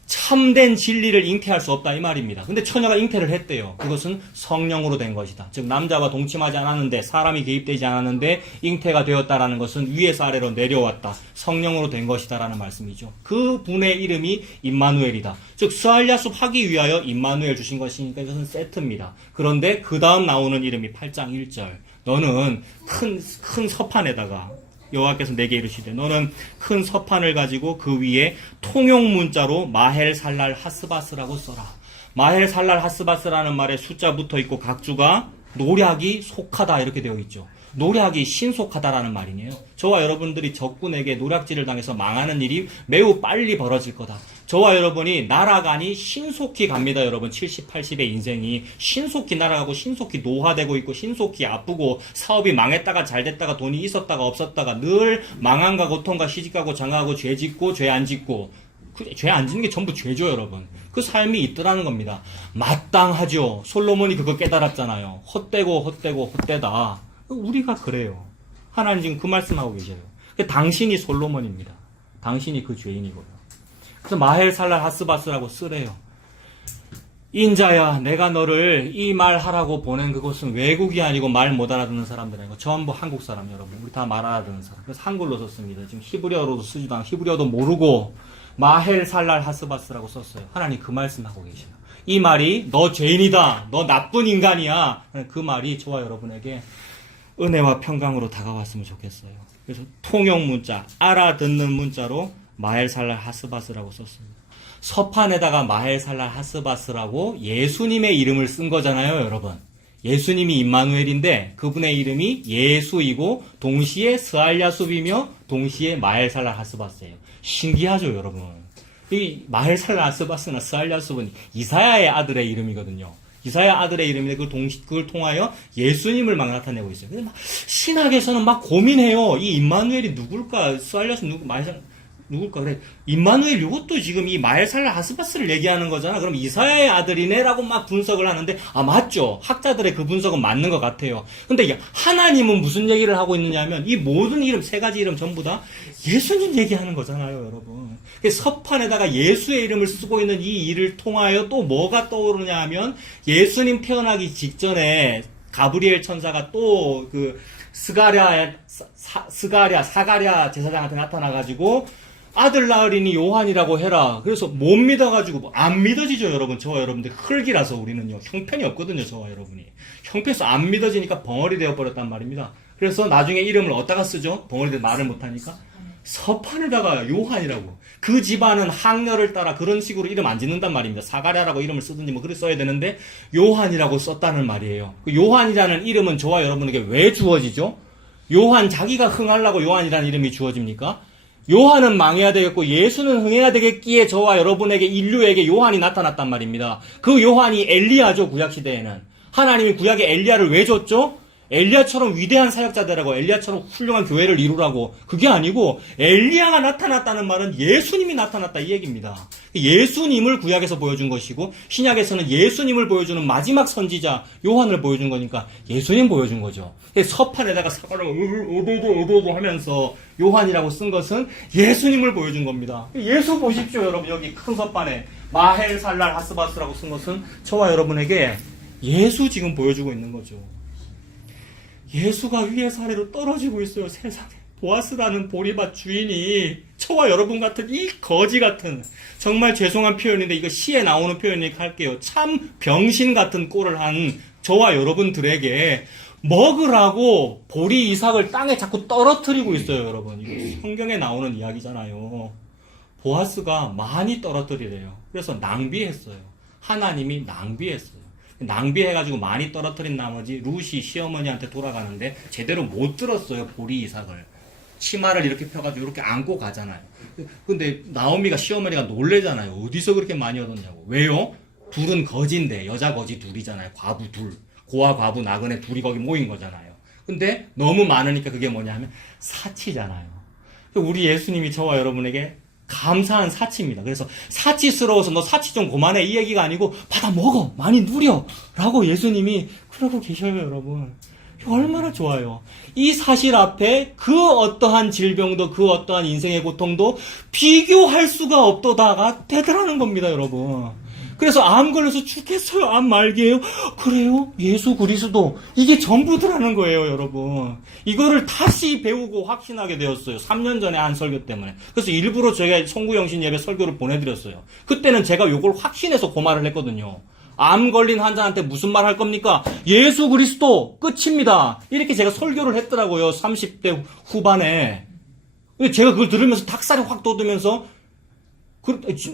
참된 진리를 잉태할 수 없다 이 말입니다. 근데 처녀가 잉태를 했대요. 그것은 성령으로 된 것이다. 즉 남자와 동침하지 않았는데, 사람이 개입되지 않았는데 잉태가 되었다라는 것은 위에서 아래로 내려왔다. 성령으로 된 것이다라는 말씀이죠. 그 분의 이름이 임마누엘이다. 즉 스알야숲 하기 위하여 임마누엘 주신 것이니까 이것은 세트입니다. 그런데 그 다음 나오는 이름이 8장 1절. 너는 큰 서판에다가 여호와께서 내게 이르시되 너는 큰 서판을 가지고 그 위에 통용 문자로 마헬살랄 하스바스라고 써라. 마헬살랄 하스바스라는 말에 숫자 붙어 있고 각주가 노략이 속하다 이렇게 되어 있죠. 노략이 신속하다라는 말이네요. 저와 여러분들이 적군에게 노략질을 당해서 망하는 일이 매우 빨리 벌어질 거다. 저와 여러분이 날아가니 신속히 갑니다. 여러분 70, 80의 인생이 신속히 날아가고 신속히 노화되고 있고 신속히 아프고 사업이 망했다가 잘 됐다가 돈이 있었다가 없었다가 늘 망함과 고통과 시집가고 장가하고 죄 짓고 죄 안 짓고 죄 안 짓는 게 전부 죄죠, 여러분. 그 삶이 있더라는 겁니다. 마땅하죠. 솔로몬이 그거 깨달았잖아요. 헛되다. 우리가 그래요. 하나님 지금 그 말씀하고 계셔요. 당신이 솔로몬입니다. 당신이 그 죄인이고요. 그래서 마헬살랄 하스바스라고 쓰래요. 인자야, 내가 너를 이 말 하라고 보낸 그곳은 외국이 아니고 말 못 알아듣는 사람들 아니고 전부 한국 사람 여러분. 우리 다 말 알아듣는 사람. 그래서 한글로 썼습니다. 지금 히브리어로도 쓰지도 않고 히브리어도 모르고 마헬살랄 하스바스라고 썼어요. 하나님 그 말씀하고 계셔요. 이 말이 너 죄인이다. 너 나쁜 인간이야. 그 말이 저와 여러분에게 은혜와 평강으로 다가왔으면 좋겠어요. 그래서 통용 문자, 알아듣는 문자로 마헬살랄 하스바스라고 썼습니다. 서판에다가 마헬살랄 하스바스라고 예수님의 이름을 쓴 거잖아요, 여러분. 예수님이 임마누엘인데 그분의 이름이 예수이고 동시에 스알야숲이며 동시에 마헬살랄 하스바스예요. 신기하죠, 여러분. 이 마헬살랄 하스바스나 스알야숲은 이사야의 아들의 이름이거든요. 이사야 아들의 이름인데 그걸 통하여 예수님을 막 나타내고 있어요. 근데 막 신학에서는 막 고민해요. 이 임마누엘이 누굴까? 스알야숲 누굴까? 그래. 임마누엘 이것도 지금 이 마헬살랄 하스바스를 얘기하는 거잖아. 그럼 이사야의 아들이네라고 막 분석을 하는데 맞죠. 학자들의 그 분석은 맞는 것 같아요. 근데 하나님은 무슨 얘기를 하고 있느냐면 이 모든 이름 세 가지 이름 전부 다 예수님 얘기하는 거잖아요, 여러분. 서판에다가 예수의 이름을 쓰고 있는 이 일을 통하여 또 뭐가 떠오르냐 하면 예수님 태어나기 직전에 가브리엘 천사가 또 그 사가랴 제사장한테 나타나가지고 아들 낳으리니 요한이라고 해라. 그래서 못 믿어가지고 안 믿어지죠, 여러분. 저와 여러분들 흙이라서 우리는요 형편이 없거든요, 저와 여러분이. 형편에서 안 믿어지니까 벙어리 되어버렸단 말입니다. 그래서 나중에 이름을 어디다가 쓰죠? 벙어리들 말을 못하니까 서판에다가 요한이라고. 그 집안은 학렬을 따라 그런 식으로 이름 안 짓는단 말입니다. 사가랴라고 이름을 쓰든지 뭐 그래 써야 되는데 요한이라고 썼다는 말이에요. 그 요한이라는 이름은 저와 여러분에게 왜 주어지죠? 요한 자기가 흥하려고 요한이라는 이름이 주어집니까? 요한은 망해야 되겠고 예수는 흥해야 되겠기에 저와 여러분에게 인류에게 요한이 나타났단 말입니다. 그 요한이 엘리야죠. 구약시대에는. 하나님이 구약에 엘리야를 왜 줬죠? 엘리야처럼 위대한 사역자들하고 엘리야처럼 훌륭한 교회를 이루라고. 그게 아니고 엘리야가 나타났다는 말은 예수님이 나타났다 이 얘기입니다. 예수님을 구약에서 보여준 것이고 신약에서는 예수님을 보여주는 마지막 선지자 요한을 보여준 거니까 예수님 보여준 거죠. 서판에다가 사과를 어도도 하면서 요한이라고 쓴 것은 예수님을 보여준 겁니다. 예수 보십시오 여러분. 여기 큰 서판에 마헬살랄 하스바스라고 쓴 것은 저와 여러분에게 예수 지금 보여주고 있는 거죠. 예수가 위에서 아래로 떨어지고 있어요. 세상에. 보아스라는 보리밭 주인이 저와 여러분 같은 이 거지 같은, 정말 죄송한 표현인데 이거 시에 나오는 표현이니까 할게요. 참 병신 같은 꼴을 한 저와 여러분들에게 먹으라고 보리 이삭을 땅에 자꾸 떨어뜨리고 있어요. 여러분, 이거 성경에 나오는 이야기잖아요. 보아스가 많이 떨어뜨리래요. 그래서 낭비했어요. 하나님이 낭비했어요. 낭비해가지고 많이 떨어뜨린 나머지 루시 시어머니한테 돌아가는데 제대로 못 들었어요. 보리 이삭을. 치마를 이렇게 펴가지고 이렇게 안고 가잖아요. 근데 나오미가 시어머니가 놀래잖아요. 어디서 그렇게 많이 얻었냐고. 왜요? 둘은 거지인데 여자 거지 둘이잖아요. 과부 둘. 고아 과부 나그네 둘이 거기 모인 거잖아요. 근데 너무 많으니까 그게 뭐냐 하면 사치잖아요. 우리 예수님이 저와 여러분에게 감사한 사치입니다. 그래서 사치스러워서 너 사치 좀 그만해 이 얘기가 아니고 받아 먹어 많이 누려 라고 예수님이 그러고 계셔요. 여러분, 얼마나 좋아요. 이 사실 앞에 그 어떠한 질병도 그 어떠한 인생의 고통도 비교할 수가 없도다가 되더라는 겁니다. 여러분, 그래서 암 걸려서 죽겠어요. 암 말기예요. 그래요? 예수 그리스도 이게 전부더라는 거예요. 여러분, 이거를 다시 배우고 확신하게 되었어요. 3년 전에 한 설교 때문에. 그래서 일부러 제가 송구영신 예배 설교를 보내드렸어요. 그때는 제가 요걸 확신해서 그 말을 했거든요. 암 걸린 환자한테 무슨 말 할 겁니까? 예수 그리스도 끝입니다. 이렇게 제가 설교를 했더라고요. 30대 후반에. 제가 그걸 들으면서 닭살이 확 돋으면서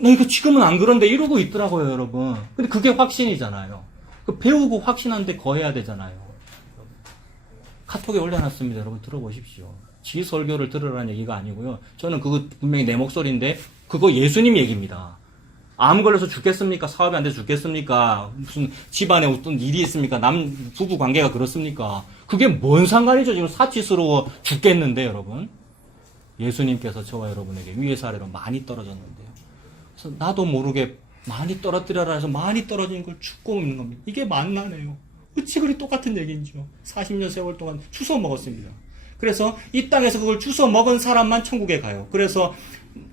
나 이거 지금은 안 그런데 이러고 있더라고요. 여러분, 근데 그게 확신이잖아요. 배우고 확신하는데 거해야 되잖아요. 카톡에 올려놨습니다. 여러분 들어보십시오. 지 설교를 들으라는 얘기가 아니고요. 저는 그거 분명히 내 목소리인데 그거 예수님 얘기입니다. 암 걸려서 죽겠습니까? 사업이 안 돼서 죽겠습니까? 무슨 집안에 어떤 일이 있습니까? 부부 관계가 그렇습니까? 그게 뭔 상관이죠? 지금 사치스러워 죽겠는데 여러분. 예수님께서 저와 여러분에게 위에서 아래로 많이 떨어졌는데요. 그래서 나도 모르게 많이 떨어뜨려라 해서 많이 떨어지는 걸 죽고 있는 겁니다. 이게 만나네요. 어찌 그리 똑같은 얘기인지요. 40년 세월 동안 주워 먹었습니다. 그래서 이 땅에서 그걸 주워 먹은 사람만 천국에 가요. 그래서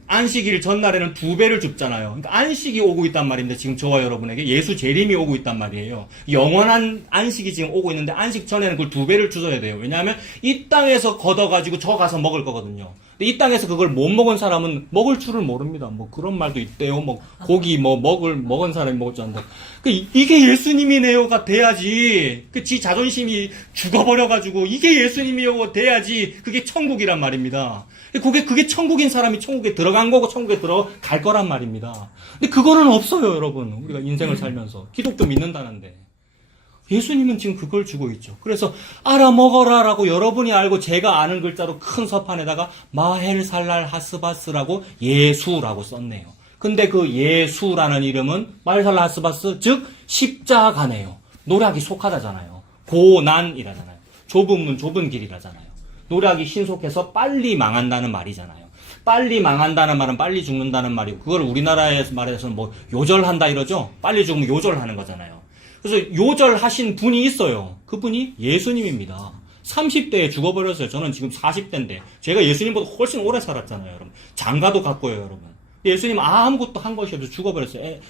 안식일 전날에는 2배를 줍잖아요. 그러니까 안식이 오고 있단 말인데 지금 저와 여러분에게 예수 재림이 오고 있단 말이에요. 영원한 안식이 지금 오고 있는데 안식 전에는 그걸 2배를 주셔야 돼요. 왜냐하면 이 땅에서 걷어가지고 저 가서 먹을 거거든요. 근데 이 땅에서 그걸 못 먹은 사람은 먹을 줄을 모릅니다. 뭐 그런 말도 있대요. 뭐 고기 먹은 사람이 먹을 줄 안다. 이게 예수님이네요가 돼야지. 지 자존심이 죽어버려가지고 이게 예수님이요 돼야지 그게 천국이란 말입니다. 그게 천국인 사람이 천국에 들어간 거고 천국에 들어갈 거란 말입니다. 근데 그거는 없어요. 여러분, 우리가 인생을 살면서 기독교 믿는다는데 예수님은 지금 그걸 주고 있죠. 그래서 알아먹어라라고 여러분이 알고 제가 아는 글자로 큰 서판에다가 마헬살랄 하스바스라고 예수라고 썼네요. 근데 그 예수라는 이름은 마헬살랄 하스바스 즉 십자가네요. 노략이 속하다잖아요. 고난이라잖아요. 좁은 문 좁은 길이라잖아요. 노략이 신속해서 빨리 망한다는 말이잖아요. 빨리 망한다는 말은 빨리 죽는다는 말이고, 그걸 우리나라에서 말해서는 뭐 요절한다 이러죠. 빨리 죽으면 요절하는 거잖아요. 그래서 요절하신 분이 있어요. 그분이 예수님입니다. 30대에 죽어버렸어요. 저는 지금 40대인데 제가 예수님보다 훨씬 오래 살았잖아요. 여러분, 장가도 갔고요. 여러분, 예수님 아무것도 한 것이 없어서 죽어버렸어요.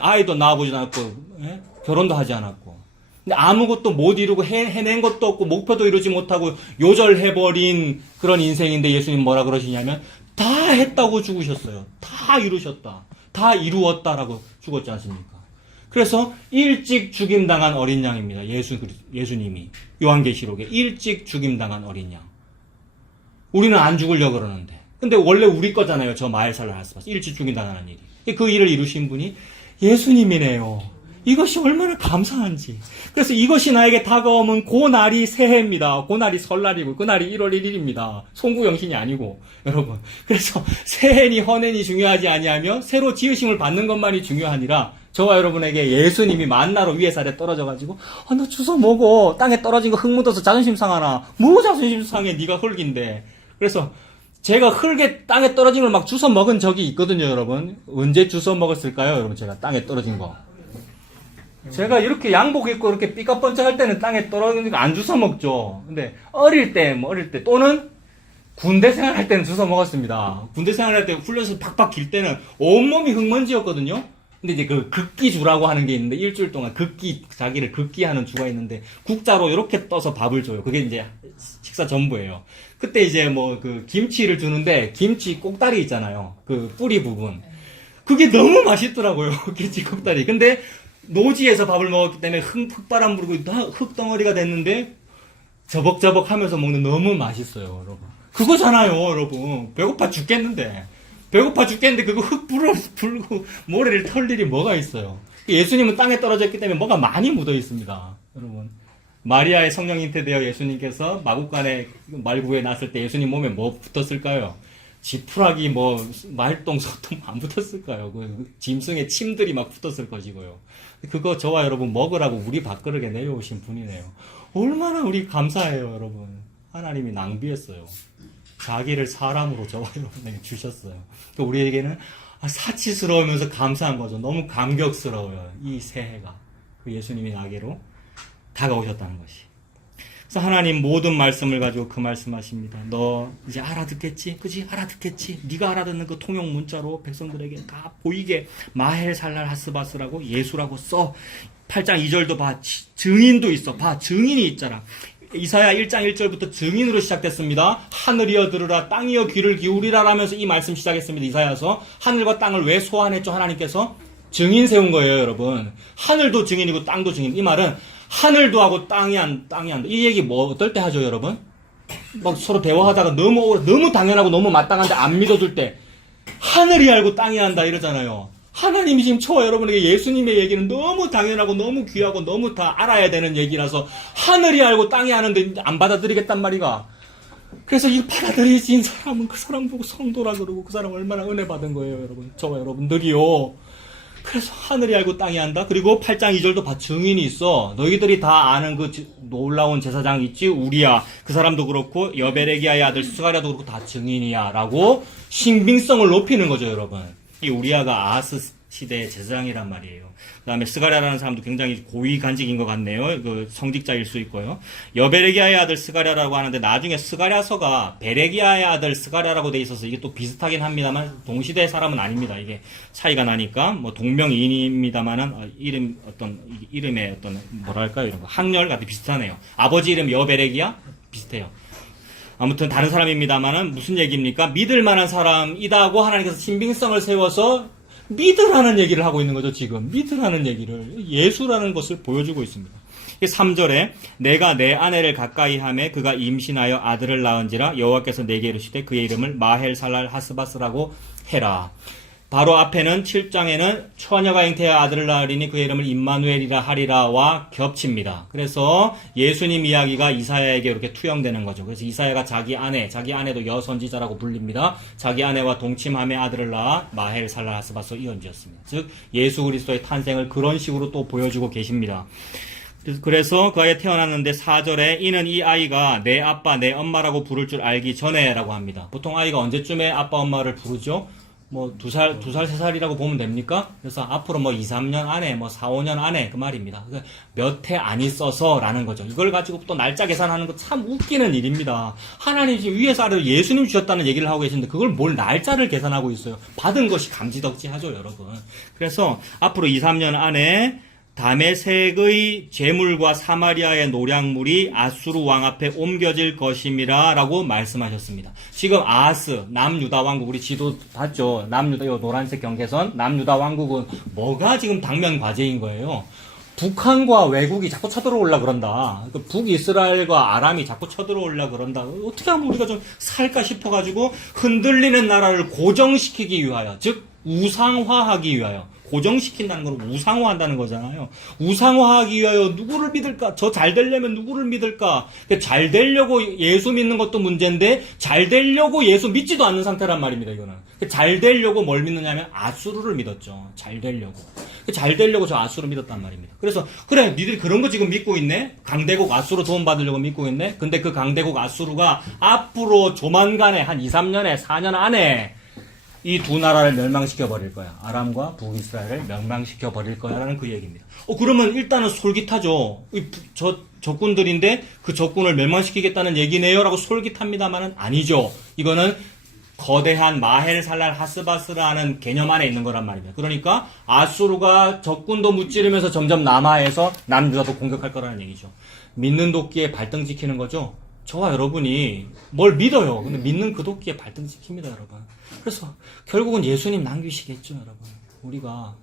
아이도 낳아보지 않았고 결혼도 하지 않았고, 근데 아무것도 못 이루고 해낸 것도 없고 목표도 이루지 못하고 요절해버린 그런 인생인데 예수님 뭐라 그러시냐면 다 했다고 죽으셨어요. 다 이루셨다. 다 이루었다라고 죽었지 않습니까? 그래서 일찍 죽임당한 어린 양입니다. 예수님이 요한계시록에 일찍 죽임당한 어린 양. 우리는 안 죽으려고 그러는데, 근데 원래 우리 거잖아요. 저 마헬살랄 하스바스 일찍 죽임당하는 일이. 그 일을 이루신 분이 예수님이네요. 이것이 얼마나 감사한지. 그래서 이것이 나에게 다가오면 그날이 새해입니다. 그날이 설날이고 그날이 1월 1일입니다. 송구영신이 아니고 여러분. 그래서 새해니 헌해니 중요하지 아니하며 새로 지으심을 받는 것만이 중요하니라. 저와 여러분에게 예수님이 만나로 위에서 아래 떨어져가지고 너 주워 먹어. 땅에 떨어진 거 흙 묻어서 자존심 상하나. 뭐 자존심 상해. 네가 흙인데. 그래서 제가 흙에 땅에 떨어진 걸 막 주워 먹은 적이 있거든요, 여러분. 언제 주워 먹었을까요, 여러분? 제가 땅에 떨어진 거. 제가 이렇게 양복 입고 이렇게 삐까뻔쩍할 때는 땅에 떨어지는 거 안 주워 먹죠. 근데 어릴 때 또는 군대 생활할 때는 주워 먹었습니다. 군대 생활할 때 훈련소 팍팍 길 때는 온몸이 흙먼지였거든요. 근데 이제 그 극기주라고 하는 게 있는데 일주일 동안 자기를 극기하는 주가 있는데 국자로 이렇게 떠서 밥을 줘요. 그게 이제 식사 전부예요. 그때 이제 뭐 그 김치를 주는데 김치 꼭다리 있잖아요. 그 뿌리 부분. 그게 너무 맛있더라고요. 김치 꼭다리. 근데 노지에서 밥을 먹었기 때문에 흙바람 불고 다 흙덩어리가 됐는데 저벅저벅 하면서 먹는 너무 맛있어요, 여러분. 그거잖아요, 여러분. 배고파 죽겠는데 그거 흙 불고 모래를 털 일이 뭐가 있어요. 예수님은 땅에 떨어졌기 때문에 뭐가 많이 묻어 있습니다, 여러분. 마리아의 성령 잉태되어 예수님께서 마국간에 말구에 났을 때 예수님 몸에 뭐 붙었을까요? 지푸라기 말똥 소똥 안 붙었을까요? 그 짐승의 침들이 막 붙었을 것이고요. 그거 저와 여러분 먹으라고 우리 밥그릇에 내려오신 분이네요. 얼마나 우리 감사해요, 여러분. 하나님이 낭비했어요. 자기를 사람으로 저와 여러분에게 주셨어요. 우리에게는 사치스러우면서 감사한 거죠. 너무 감격스러워요. 이 새해가 그 예수님이 나에게로 다가오셨다는 것이. 그래서 하나님 모든 말씀을 가지고 그 말씀하십니다. 너 이제 알아듣겠지? 그지? 알아듣겠지? 네가 알아듣는 그 통용 문자로 백성들에게 다 보이게 마헬 살랄 하스바스라고 예수라고 써. 8장 2절도 봐. 증인도 있어. 봐. 증인이 있잖아. 이사야 1장 1절부터 증인으로 시작됐습니다. 하늘이여 들으라 땅이여 귀를 기울이라 라면서 이 말씀 시작했습니다. 이사야서. 하늘과 땅을 왜 소환했죠? 하나님께서 증인 세운 거예요, 여러분. 하늘도 증인이고 땅도 증인. 이 말은 하늘도 하고 땅이 한다. 이 얘기 어떨 때 하죠, 여러분? 막 서로 대화하다가 너무 당연하고 너무 마땅한데 안 믿어줄 때 하늘이 알고 땅이 한다 이러잖아요. 하나님이 지금 저와 여러분에게 예수님의 얘기는 너무 당연하고 너무 귀하고 너무 다 알아야 되는 얘기라서 하늘이 알고 땅이 아는데 안 받아들이겠단 말이가. 그래서 이 받아들이진 사람은 그 사람 보고 성도라 그러고 그 사람 얼마나 은혜 받은 거예요, 여러분. 저와 여러분들이요. 그래서 하늘이 알고 땅이 안다. 그리고 8장 2절도 봐. 증인이 있어. 너희들이 다 아는 그 놀라운 제사장 있지? 우리야. 그 사람도 그렇고 여베레기야의 아들 스가랴도 그렇고 다 증인이야. 라고 신빙성을 높이는 거죠, 여러분. 이 우리야가 아하스 시대의 제사장이란 말이에요. 그 다음에 스가랴라는 사람도 굉장히 고위 간직인 것 같네요. 그 성직자일 수 있고요. 여베레기야의 아들 스가랴라고 하는데 나중에 스가랴서가 베레기야의 아들 스가랴라고 돼 있어서 이게 또 비슷하긴 합니다만 동시대 사람은 아닙니다. 이게 차이가 나니까 동명이인입니다만은 이름의 어떤 뭐랄까요, 이런 거 학렬 같은 비슷하네요. 아버지 이름 여베레기야 비슷해요. 아무튼 다른 사람입니다만은 무슨 얘기입니까? 믿을 만한 사람이다고 하나님께서 신빙성을 세워서 믿으라는 얘기를 하고 있는 거죠, 지금. 믿으라는 얘기를. 예수라는 것을 보여주고 있습니다. 3절에 내가 내 아내를 가까이 하매 그가 임신하여 아들을 낳은지라 여호와께서 내게 이르시되 그의 이름을 마헬 살랄 하스바스라고 해라. 바로 앞에는 7장에는 처녀가 잉태하여 아들을 낳으리니 그의 이름을 임마누엘이라 하리라와 겹칩니다. 그래서 예수님 이야기가 이사야에게 이렇게 투영되는 거죠. 그래서 이사야가 자기 아내도 여선지자라고 불립니다. 자기 아내와 동침함에 아들을 낳아 마헬 살랄 하스바스 이언지였습니다. 즉 예수 그리스도의 탄생을 그런 식으로 또 보여주고 계십니다. 그래서 그 아이가 태어났는데 4절에 이는 이 아이가 내 아빠 내 엄마라고 부를 줄 알기 전에 라고 합니다. 보통 아이가 언제쯤에 아빠 엄마를 부르죠? 2살, 3살이라고 보면 됩니까? 그래서 앞으로 2, 3년 안에, 4, 5년 안에 그 말입니다. 몇 해 안 있어서 라는 거죠. 이걸 가지고 또 날짜 계산하는 거 참 웃기는 일입니다. 하나님 지금 위에서 아래로 예수님 주셨다는 얘기를 하고 계시는데 그걸 뭘 날짜를 계산하고 있어요. 받은 것이 감지덕지 하죠, 여러분. 그래서 앞으로 2, 3년 안에 다메섹의 재물과 사마리아의 노량물이 아수르 왕 앞에 옮겨질 것임이라 라고 말씀하셨습니다. 지금 아하스, 남유다 왕국, 우리 지도 봤죠? 남유다, 요 노란색 경계선, 남유다 왕국은 뭐가 지금 당면 과제인 거예요? 북한과 외국이 자꾸 쳐들어오려고 그런다. 북이스라엘과 아람이 자꾸 쳐들어오려고 그런다. 어떻게 하면 우리가 좀 살까 싶어가지고 흔들리는 나라를 고정시키기 위하여, 즉 우상화하기 위하여, 고정시킨다는 건 우상화한다는 거잖아요. 우상화하기 위하여 누구를 믿을까? 저 잘 되려면 누구를 믿을까? 잘 되려고 예수 믿는 것도 문제인데 잘 되려고 예수 믿지도 않는 상태란 말입니다. 이거는 잘 되려고 뭘 믿느냐면 아수르를 믿었죠. 잘 되려고 저 아수르를 믿었단 말입니다. 그래서 그래 니들이 그런 거 지금 믿고 있네? 강대국 아수르 도움 받으려고 믿고 있네? 근데 그 강대국 아수르가 앞으로 조만간에 한 2, 3년에 4년 안에 이 두 나라를 멸망시켜 버릴 거야. 아람과 북이스라엘을 멸망시켜 버릴 거야라는 그 얘기입니다. 그러면 일단은 솔깃하죠. 저 적군들인데 그 적군을 멸망시키겠다는 얘기네요라고 솔깃합니다만은 아니죠. 이거는 거대한 마헬살랄 하스바스라는 개념 안에 있는 거란 말입니다. 그러니까 아수르가 적군도 무찌르면서 점점 남하에서 남유다도 공격할 거라는 얘기죠. 믿는 도끼에 발등 지키는 거죠. 저와 여러분이 뭘 믿어요. 근데 믿는 그 도끼에 발등 지킵니다, 여러분. 그래서 결국은 예수님 남기시겠죠, 여러분. 우리가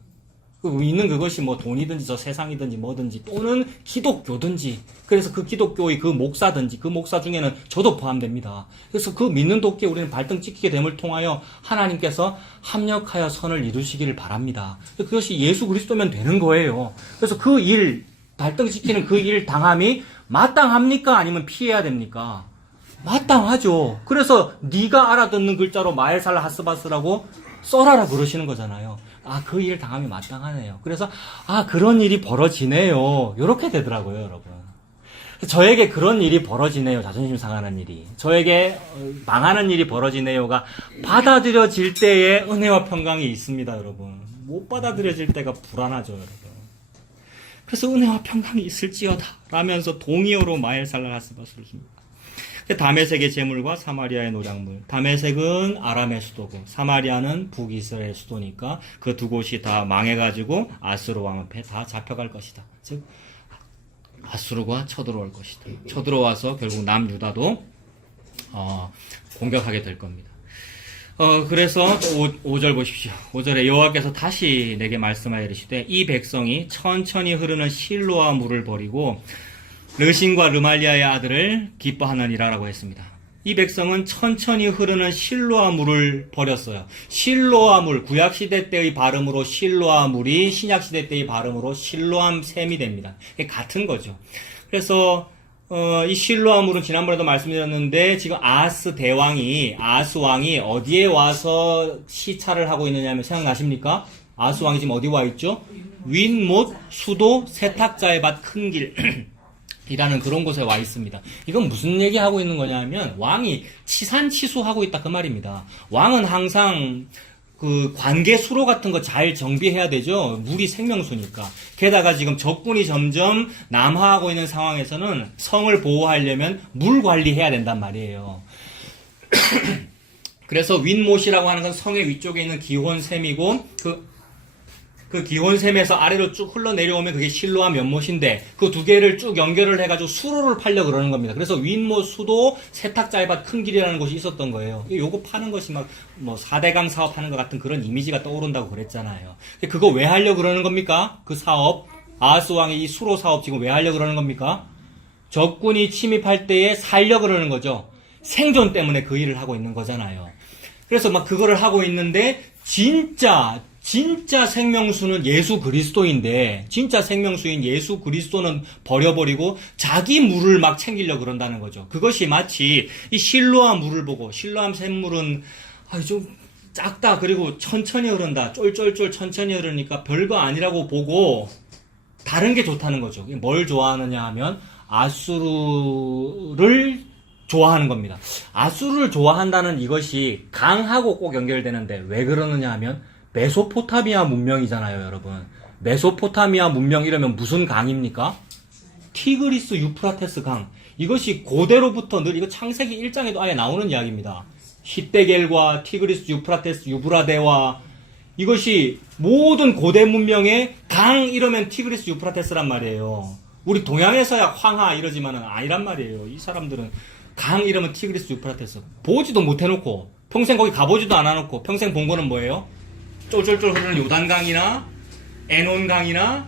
믿는 그것이 뭐 돈이든지 저 세상이든지 뭐든지 또는 기독교든지 그래서 그 기독교의 그 목사든지 그 목사 중에는 저도 포함됩니다. 그래서 그 믿는 도끼에 우리는 발등 찍히게 됨을 통하여 하나님께서 합력하여 선을 이루시기를 바랍니다. 그것이 예수 그리스도면 되는 거예요. 그래서 그 일, 발등 찍히는 그 일 당함이 마땅합니까? 아니면 피해야 됩니까? 마땅하죠. 그래서 네가 알아듣는 글자로 마엘살라 하스바스라고 써라라 그러시는 거잖아요. 그 일 당함이 마땅하네요. 그래서 그런 일이 벌어지네요. 이렇게 되더라고요, 여러분. 저에게 그런 일이 벌어지네요. 자존심 상하는 일이. 저에게 망하는 일이 벌어지네요가 받아들여질 때에 은혜와 평강이 있습니다, 여러분. 못 받아들여질 때가 불안하죠, 여러분. 그래서 은혜와 평강이 있을지어다 라면서 동의어로 마엘살라 하스바스를 줍니다. 다메섹의 재물과 사마리아의 노략물. 다메섹은 아람의 수도고 사마리아는 북이스라엘 수도니까 그 두 곳이 다 망해가지고 아수르 왕 앞에 다 잡혀갈 것이다. 즉 아수르가 쳐들어올 것이다. 쳐들어와서 결국 남유다도 공격하게 될 겁니다. 그래서 5절 보십시오. 5절에 여호와께서 다시 내게 말씀하여 이르시되 이 백성이 천천히 흐르는 실로아 물을 버리고 르신과 르말리아의 아들을 기뻐하느니라라고 했습니다. 이 백성은 천천히 흐르는 실로아 물을 버렸어요. 실로아 물, 구약시대 때의 발음으로 실로아 물이 신약시대 때의 발음으로 실로암 샘이 됩니다. 같은 거죠. 그래서 이 실로아 물은 지난번에도 말씀드렸는데 지금 아스 왕이 어디에 와서 시찰을 하고 있느냐면 생각나십니까? 아스 왕이 지금 어디 와 있죠? 윈못 수도 세탁자의 밭 큰 길 이라는 그런 곳에 와 있습니다. 이건 무슨 얘기하고 있는 거냐면 왕이 치산치수하고 있다 그 말입니다. 왕은 항상 그 관계 수로 같은 거 잘 정비해야 되죠. 물이 생명수니까. 게다가 지금 적군이 점점 남하하고 있는 상황에서는 성을 보호하려면 물 관리해야 된단 말이에요. 그래서 윈못이라고 하는 건 성의 위쪽에 있는 기혼샘이고 그 기혼샘에서 아래로 쭉 흘러내려오면 그게 실로와 면못인데 그 두 개를 쭉 연결을 해가지고 수로를 팔려고 그러는 겁니다. 그래서 윈못 수도 세탁자의 밭 큰 길이라는 곳이 있었던 거예요. 요거 파는 것이 막 뭐 4대강 사업하는 것 같은 그런 이미지가 떠오른다고 그랬잖아요. 그거 왜 하려고 그러는 겁니까? 그 사업 아하스 왕이 이 수로 사업 지금 왜 하려고 그러는 겁니까? 적군이 침입할 때에 살려고 그러는 거죠. 생존 때문에 그 일을 하고 있는 거잖아요. 그래서 막 그거를 하고 있는데 진짜 생명수는 예수 그리스도인데 진짜 생명수인 예수 그리스도는 버려버리고 자기 물을 막 챙기려고 그런다는 거죠. 그것이 마치 이 실로암 물을 보고 실로암 샘물은 좀 작다 그리고 천천히 흐른다 쫄쫄쫄 천천히 흐르니까 별거 아니라고 보고 다른 게 좋다는 거죠. 뭘 좋아하느냐 하면 아수르를 좋아하는 겁니다. 아수르를 좋아한다는 이것이 강하고 꼭 연결되는데 왜 그러느냐 하면 메소포타미아 문명이잖아요, 여러분. 메소포타미아 문명 이러면 무슨 강입니까? 티그리스 유프라테스 강. 이것이 고대로부터 늘 이거 창세기 1장에도 아예 나오는 이야기입니다. 히데겔과 티그리스 유프라테스 유브라데와 이것이 모든 고대 문명의 강 이러면 티그리스 유프라테스란 말이에요. 우리 동양에서야 황하 이러지만은 아니란 말이에요. 이 사람들은 강 이러면 티그리스 유프라테스. 보지도 못해놓고 평생 거기 가보지도 않아놓고 평생 본 거는 뭐예요? 쫄쫄쫄 흐르는 요단강이나 에논강이나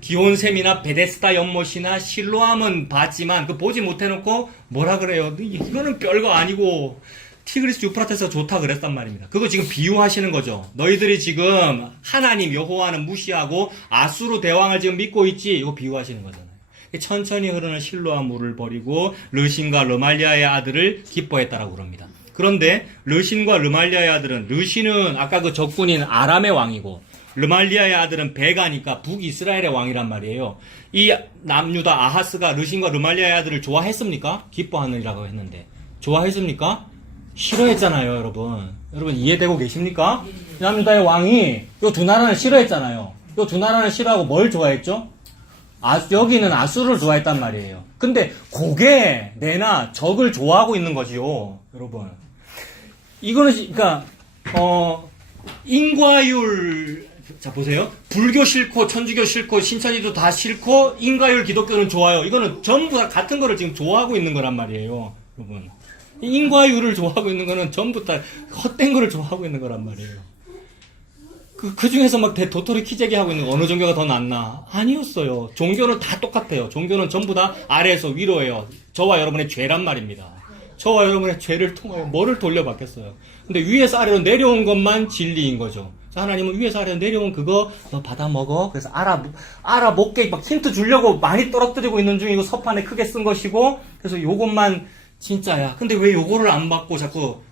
기온샘이나 베데스다 연못이나 실로암은 봤지만 그 보지 못해놓고 뭐라 그래요? 이거는 별거 아니고 티그리스 유프라테스가 좋다 그랬단 말입니다. 그거 지금 비유하시는 거죠. 너희들이 지금 하나님 여호와는 무시하고 아수르 대왕을 지금 믿고 있지. 이거 비유하시는 거잖아요. 천천히 흐르는 실로아 물을 버리고 르신과 르말리아의 아들을 기뻐했다라고 그럽니다. 그런데 르신과 르말리아의 아들은, 르신은 아까 그 적군인 아람의 왕이고 르말리아의 아들은 베가니까 북이스라엘의 왕이란 말이에요. 이 남유다 아하스가 르신과 르말리아의 아들을 좋아했습니까? 기뻐하느니라고 했는데 좋아했습니까? 싫어했잖아요, 여러분. 여러분 이해되고 계십니까? 남유다의 왕이 이 두 나라는 싫어했잖아요. 이 두 나라는 싫어하고 뭘 좋아했죠? 여기는 아수르를 좋아했단 말이에요. 근데 그게 내나 적을 좋아하고 있는 거지요, 여러분. 이거는 그러니까 인과율, 자 보세요. 불교 싫고 천주교 싫고 신천지도 다 싫고 인과율 기독교는 좋아요. 이거는 전부 다 같은 거를 지금 좋아하고 있는 거란 말이에요, 여러분. 인과율을 좋아하고 있는 거는 전부 다 헛된 거를 좋아하고 있는 거란 말이에요. 그 중에서 막 도토리 키재기 하고 있는 거 어느 종교가 더 낫나? 아니었어요. 종교는 다 똑같아요. 종교는 전부 다 아래에서 위로예요. 저와 여러분의 죄란 말입니다. 저와 여러분의 죄를 통하여 뭐를 돌려받겠어요. 근데 위에서 아래로 내려온 것만 진리인 거죠. 하나님은 위에서 아래로 내려온 그거 너 받아 먹어. 그래서 알아먹게 막 힌트 주려고 많이 떨어뜨리고 있는 중이고 서판에 크게 쓴 것이고, 그래서 요것만 진짜야. 근데 왜 요거를 안 받고 자꾸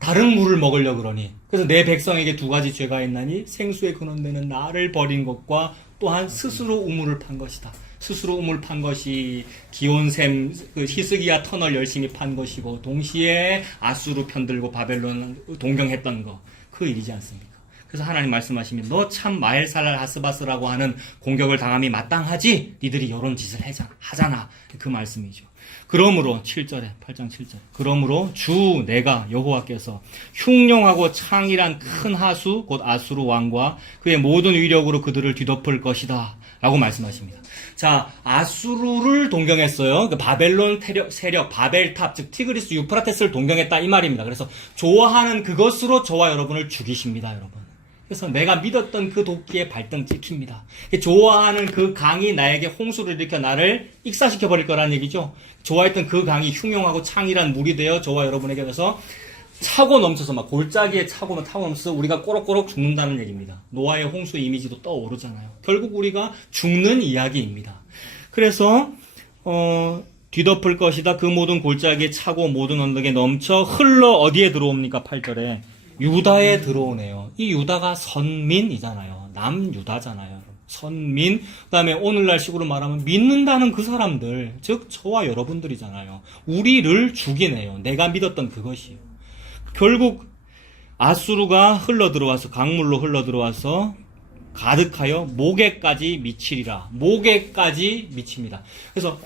다른 물을 먹으려고 그러니? 그래서 내 백성에게 두 가지 죄가 있나니 생수의 근원되는 나를 버린 것과 또한 스스로 우물을 판 것이다. 스스로 우물 판 것이 기온샘 그 히스기야 터널 열심히 판 것이고 동시에 아수르 편들고 바벨론 동경했던 거, 그 일이지 않습니까? 그래서 하나님 말씀하시면 너 참 마엘살랄 하스바스라고 하는 공격을 당함이 마땅하지? 니들이 이런 짓을 하잖아. 그 말씀이죠. 그러므로 7절에 8장 7절 그러므로 주 내가 여호와께서 흉룡하고 창이란 큰 하수 곧 아수르 왕과 그의 모든 위력으로 그들을 뒤덮을 것이다 라고 말씀하십니다. 자, 아수르를 동경했어요. 그 바벨론 세력 바벨탑 즉 티그리스 유프라테스를 동경했다 이 말입니다. 그래서 좋아하는 그것으로 저와 여러분을 죽이십니다, 여러분. 그래서 내가 믿었던 그 도끼에 발등 찍힙니다. 좋아하는 그 강이 나에게 홍수를 일으켜 나를 익사시켜버릴 거라는 얘기죠. 좋아했던 그 강이 흉용하고 창이란 물이 되어 저와 여러분에게 그래서 차고 넘쳐서 막 골짜기에 타고 넘쳐서 우리가 꼬록꼬록 죽는다는 얘기입니다. 노아의 홍수 이미지도 떠오르잖아요. 결국 우리가 죽는 이야기입니다. 그래서 뒤덮을 것이다. 그 모든 골짜기에 차고 모든 언덕에 넘쳐 흘러 어디에 들어옵니까? 8절에 유다에 들어오네요. 이 유다가 선민이잖아요. 남유다잖아요. 선민, 그 다음에 오늘날 식으로 말하면 믿는다는 그 사람들, 즉 저와 여러분들이잖아요. 우리를 죽이네요. 내가 믿었던 그것이요. 결국 아수르가 흘러들어와서 강물로 흘러들어와서 가득하여 목에까지 미치리라. 목에까지 미칩니다. 그래서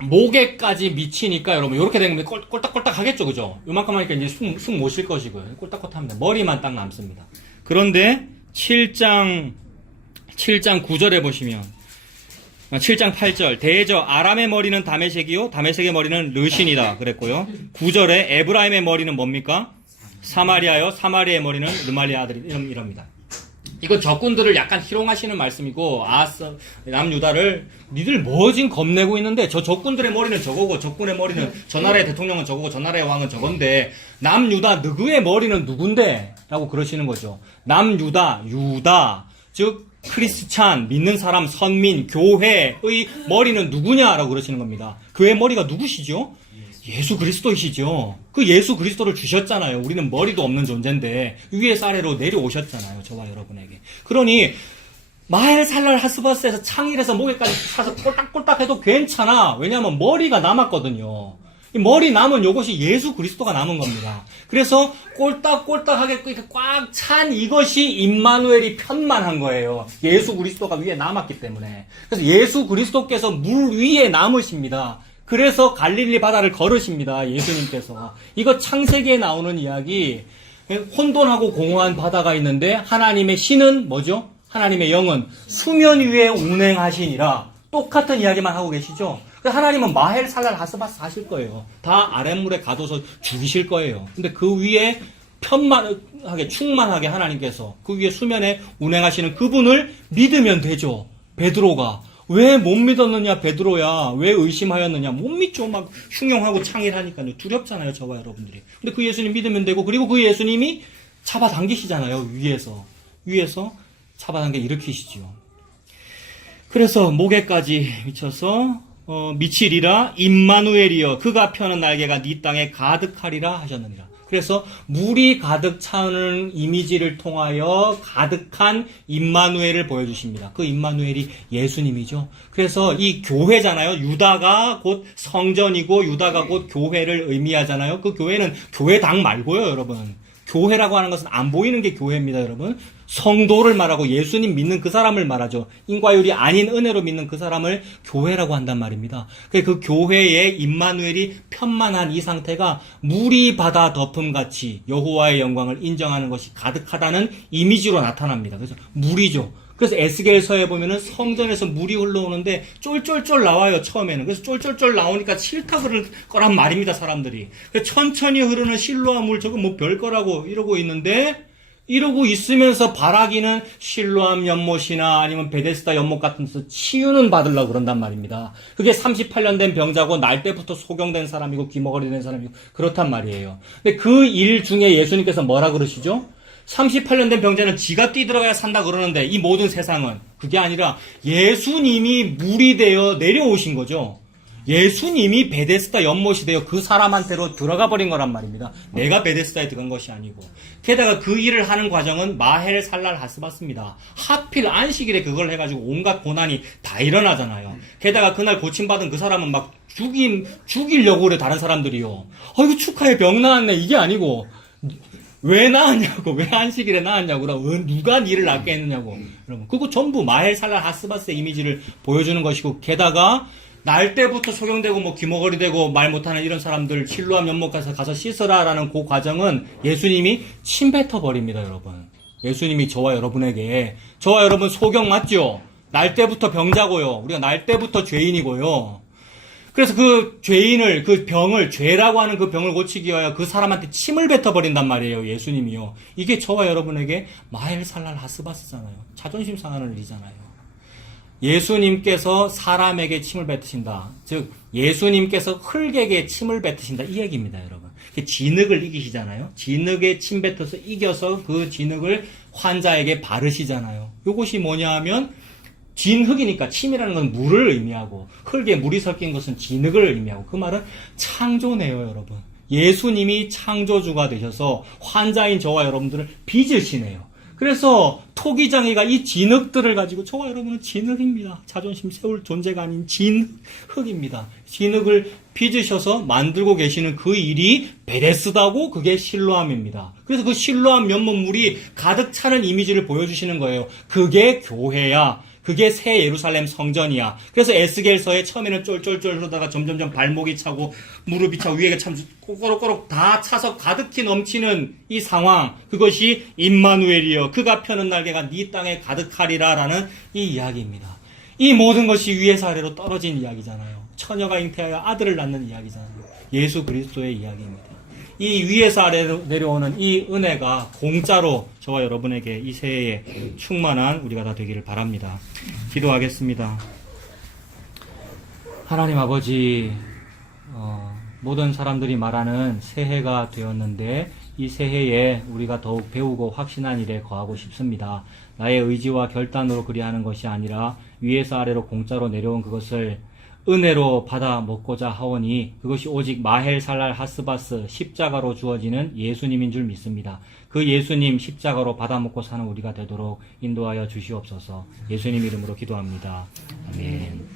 목에까지 미치니까 여러분 이렇게 되면 꼴딱꼴딱 하겠죠, 그죠? 요만큼 하니까 이제 숨 못 쉴 것이고요. 꼴딱꼴딱 합니다. 머리만 딱 남습니다. 그런데 7장 9절에 보시면 7장 8절 대저 아람의 머리는 다메섹이요 다메섹의 머리는 르신이다 그랬고요. 9절에 에브라임의 머리는 뭡니까? 사마리아요 사마리아의 머리는 르말리아 아들이 이럽니다. 이거 적군들을 약간 희롱하시는 말씀이고, 남유다를 니들 뭐 지금 겁내고 있는데 저 적군들의 머리는 저거고 적군의 머리는 저 나라의 대통령은 저거고 저 나라의 왕은 저건데 남유다 누구의 머리는 누군데? 라고 그러시는 거죠. 남유다 유다 즉 크리스찬 믿는 사람 선민 교회의 머리는 누구냐라고 그러시는 겁니다. 교회 머리가 누구시죠? 예수 그리스도이시죠. 그 예수 그리스도를 주셨잖아요. 우리는 머리도 없는 존재인데 위에서 아래로 내려오셨잖아요. 저와 여러분에게. 그러니 마엘살랄 하스바스에서 창일에서 목에까지 차서 꼴딱꼴딱 해도 괜찮아. 왜냐하면 머리가 남았거든요. 이 머리 남은 요것이 예수 그리스도가 남은 겁니다. 그래서 꼴딱꼴딱하게 꽉 찬 이것이 임마누엘이 편만한 거예요. 예수 그리스도가 위에 남았기 때문에. 그래서 예수 그리스도께서 물 위에 남으십니다. 그래서 갈릴리 바다를 걸으십니다. 예수님께서. 이거 창세기에 나오는 이야기, 혼돈하고 공허한 바다가 있는데 하나님의 신은 뭐죠? 하나님의 영은 수면 위에 운행하시니라. 똑같은 이야기만 하고 계시죠? 하나님은 마헬살랄 하스바스 하실 거예요. 다 아랫물에 가둬서 죽이실 거예요. 근데 그 위에 편만하게 충만하게 하나님께서 그 위에 수면에 운행하시는 그분을 믿으면 되죠. 베드로가 왜 못 믿었느냐, 베드로야. 왜 의심하였느냐. 못 믿죠. 막 흉용하고 창일하니까요. 두렵잖아요, 저와 여러분들이. 근데 그 예수님 믿으면 되고, 그리고 그 예수님이 잡아당기시잖아요, 위에서 잡아당겨 일으키시죠. 그래서 목에까지 미쳐서 미치리라 임마누엘이여 그가 펴는 날개가 네 땅에 가득하리라 하셨느니라. 그래서 물이 가득 차는 이미지를 통하여 가득한 임마누엘을 보여주십니다. 그 임마누엘이 예수님이죠. 그래서 이 교회잖아요. 유다가 곧 성전이고 유다가 곧 교회를 의미하잖아요. 그 교회는 교회당 말고요, 여러분. 교회라고 하는 것은 안 보이는 게 교회입니다, 여러분. 성도를 말하고 예수님 믿는 그 사람을 말하죠. 인과율이 아닌 은혜로 믿는 그 사람을 교회라고 한단 말입니다. 그 교회에 임마누엘이 편만한 이 상태가 물이 바다 덮음같이 여호와의 영광을 인정하는 것이 가득하다는 이미지로 나타납니다. 그래서 물이죠. 그래서 에스겔서에 보면은 성전에서 물이 흘러오는데 쫄쫄쫄 나와요, 처음에는. 그래서 쫄쫄쫄 나오니까 싫다 그럴 거란 말입니다, 사람들이. 천천히 흐르는 실로암 물, 저거 뭐 별거라고 이러고 있는데, 이러고 있으면서 바라기는 실로암 연못이나 아니면 베데스다 연못 같은 데서 치유는 받으려고 그런단 말입니다. 그게 38년 된 병자고 날 때부터 소경된 사람이고 귀머거리 된 사람이고 그렇단 말이에요. 근데 그 일 중에 예수님께서 뭐라 그러시죠? 38년 된 병자는 지가 뛰들어가야 산다 그러는데 이 모든 세상은 그게 아니라 예수님이 물이 되어 내려오신 거죠. 예수님이 베데스다 연못이 되어 그 사람한테로 들어가 버린 거란 말입니다. 내가 베데스다에 들어간 것이 아니고. 게다가 그 일을 하는 과정은 마헬 살랄 하스바스입니다. 하필 안식일에 그걸 해가지고 온갖 고난이 다 일어나잖아요. 게다가 그날 고침받은 그 사람은 막 죽이려고 그래, 다른 사람들이요. 이거 축하해, 병 나았네. 이게 아니고. 왜 나았냐고, 왜 안식일에 나았냐고, 누가 니를 낫게 했느냐고. 여러분, 그거 전부 마헬 살랄 하스바스의 이미지를 보여주는 것이고, 게다가 날 때부터 소경되고 뭐 귀머거리 되고 말 못하는 이런 사람들 실로암 연못 가서 씻으라라는 그 과정은 예수님이 침 뱉어 버립니다, 여러분. 예수님이 저와 여러분에게, 저와 여러분 소경 맞죠? 날 때부터 병자고요. 우리가 날 때부터 죄인이고요. 그래서 그 죄인을, 그 병을, 죄라고 하는 그 병을 고치기 위하여 그 사람한테 침을 뱉어버린단 말이에요, 예수님이요. 이게 저와 여러분에게 마헬 살랄 하스바스잖아요. 자존심 상하는 일이잖아요. 예수님께서 사람에게 침을 뱉으신다. 즉, 예수님께서 흙에게 침을 뱉으신다. 이 얘기입니다, 여러분. 진흙을 이기시잖아요. 진흙에 침 뱉어서 이겨서 그 진흙을 환자에게 바르시잖아요. 이것이 뭐냐 하면, 진흙이니까 침이라는 건 물을 의미하고 흙에 물이 섞인 것은 진흙을 의미하고 그 말은 창조네요, 여러분. 예수님이 창조주가 되셔서 환자인 저와 여러분들을 빚으시네요. 그래서 토기장이가 이 진흙들을 가지고 저와 여러분은 진흙입니다. 자존심 세울 존재가 아닌 진흙입니다. 진흙을 빚으셔서 만들고 계시는 그 일이 베데스다고 그게 실로암입니다. 그래서 그 실로암 연못물이 가득 차는 이미지를 보여주시는 거예요. 그게 교회야. 그게 새 예루살렘 성전이야. 그래서 에스겔서에 처음에는 쫄쫄쫄 흐르다가 점점점 발목이 차고 무릎이 차고 위에가 참 꼬록꼬록 다 차서 가득히 넘치는 이 상황, 그것이 임마누엘이여 그가 펴는 날개가 네 땅에 가득하리라 라는 이 이야기입니다. 이 모든 것이 위에서 아래로 떨어진 이야기잖아요. 처녀가 잉태하여 아들을 낳는 이야기잖아요. 예수 그리스도의 이야기입니다. 이 위에서 아래로 내려오는 이 은혜가 공짜로 저와 여러분에게 이 새해에 충만한 우리가 다 되기를 바랍니다. 기도하겠습니다. 하나님 아버지, 모든 사람들이 말하는 새해가 되었는데 이 새해에 우리가 더욱 배우고 확신한 일에 거하고 싶습니다. 나의 의지와 결단으로 그리하는 것이 아니라 위에서 아래로 공짜로 내려온 그것을 은혜로 받아 먹고자 하오니 그것이 오직 마헬 살랄 하스바스 십자가로 주어지는 예수님인 줄 믿습니다. 그 예수님 십자가로 받아 먹고 사는 우리가 되도록 인도하여 주시옵소서. 예수님 이름으로 기도합니다. 아멘.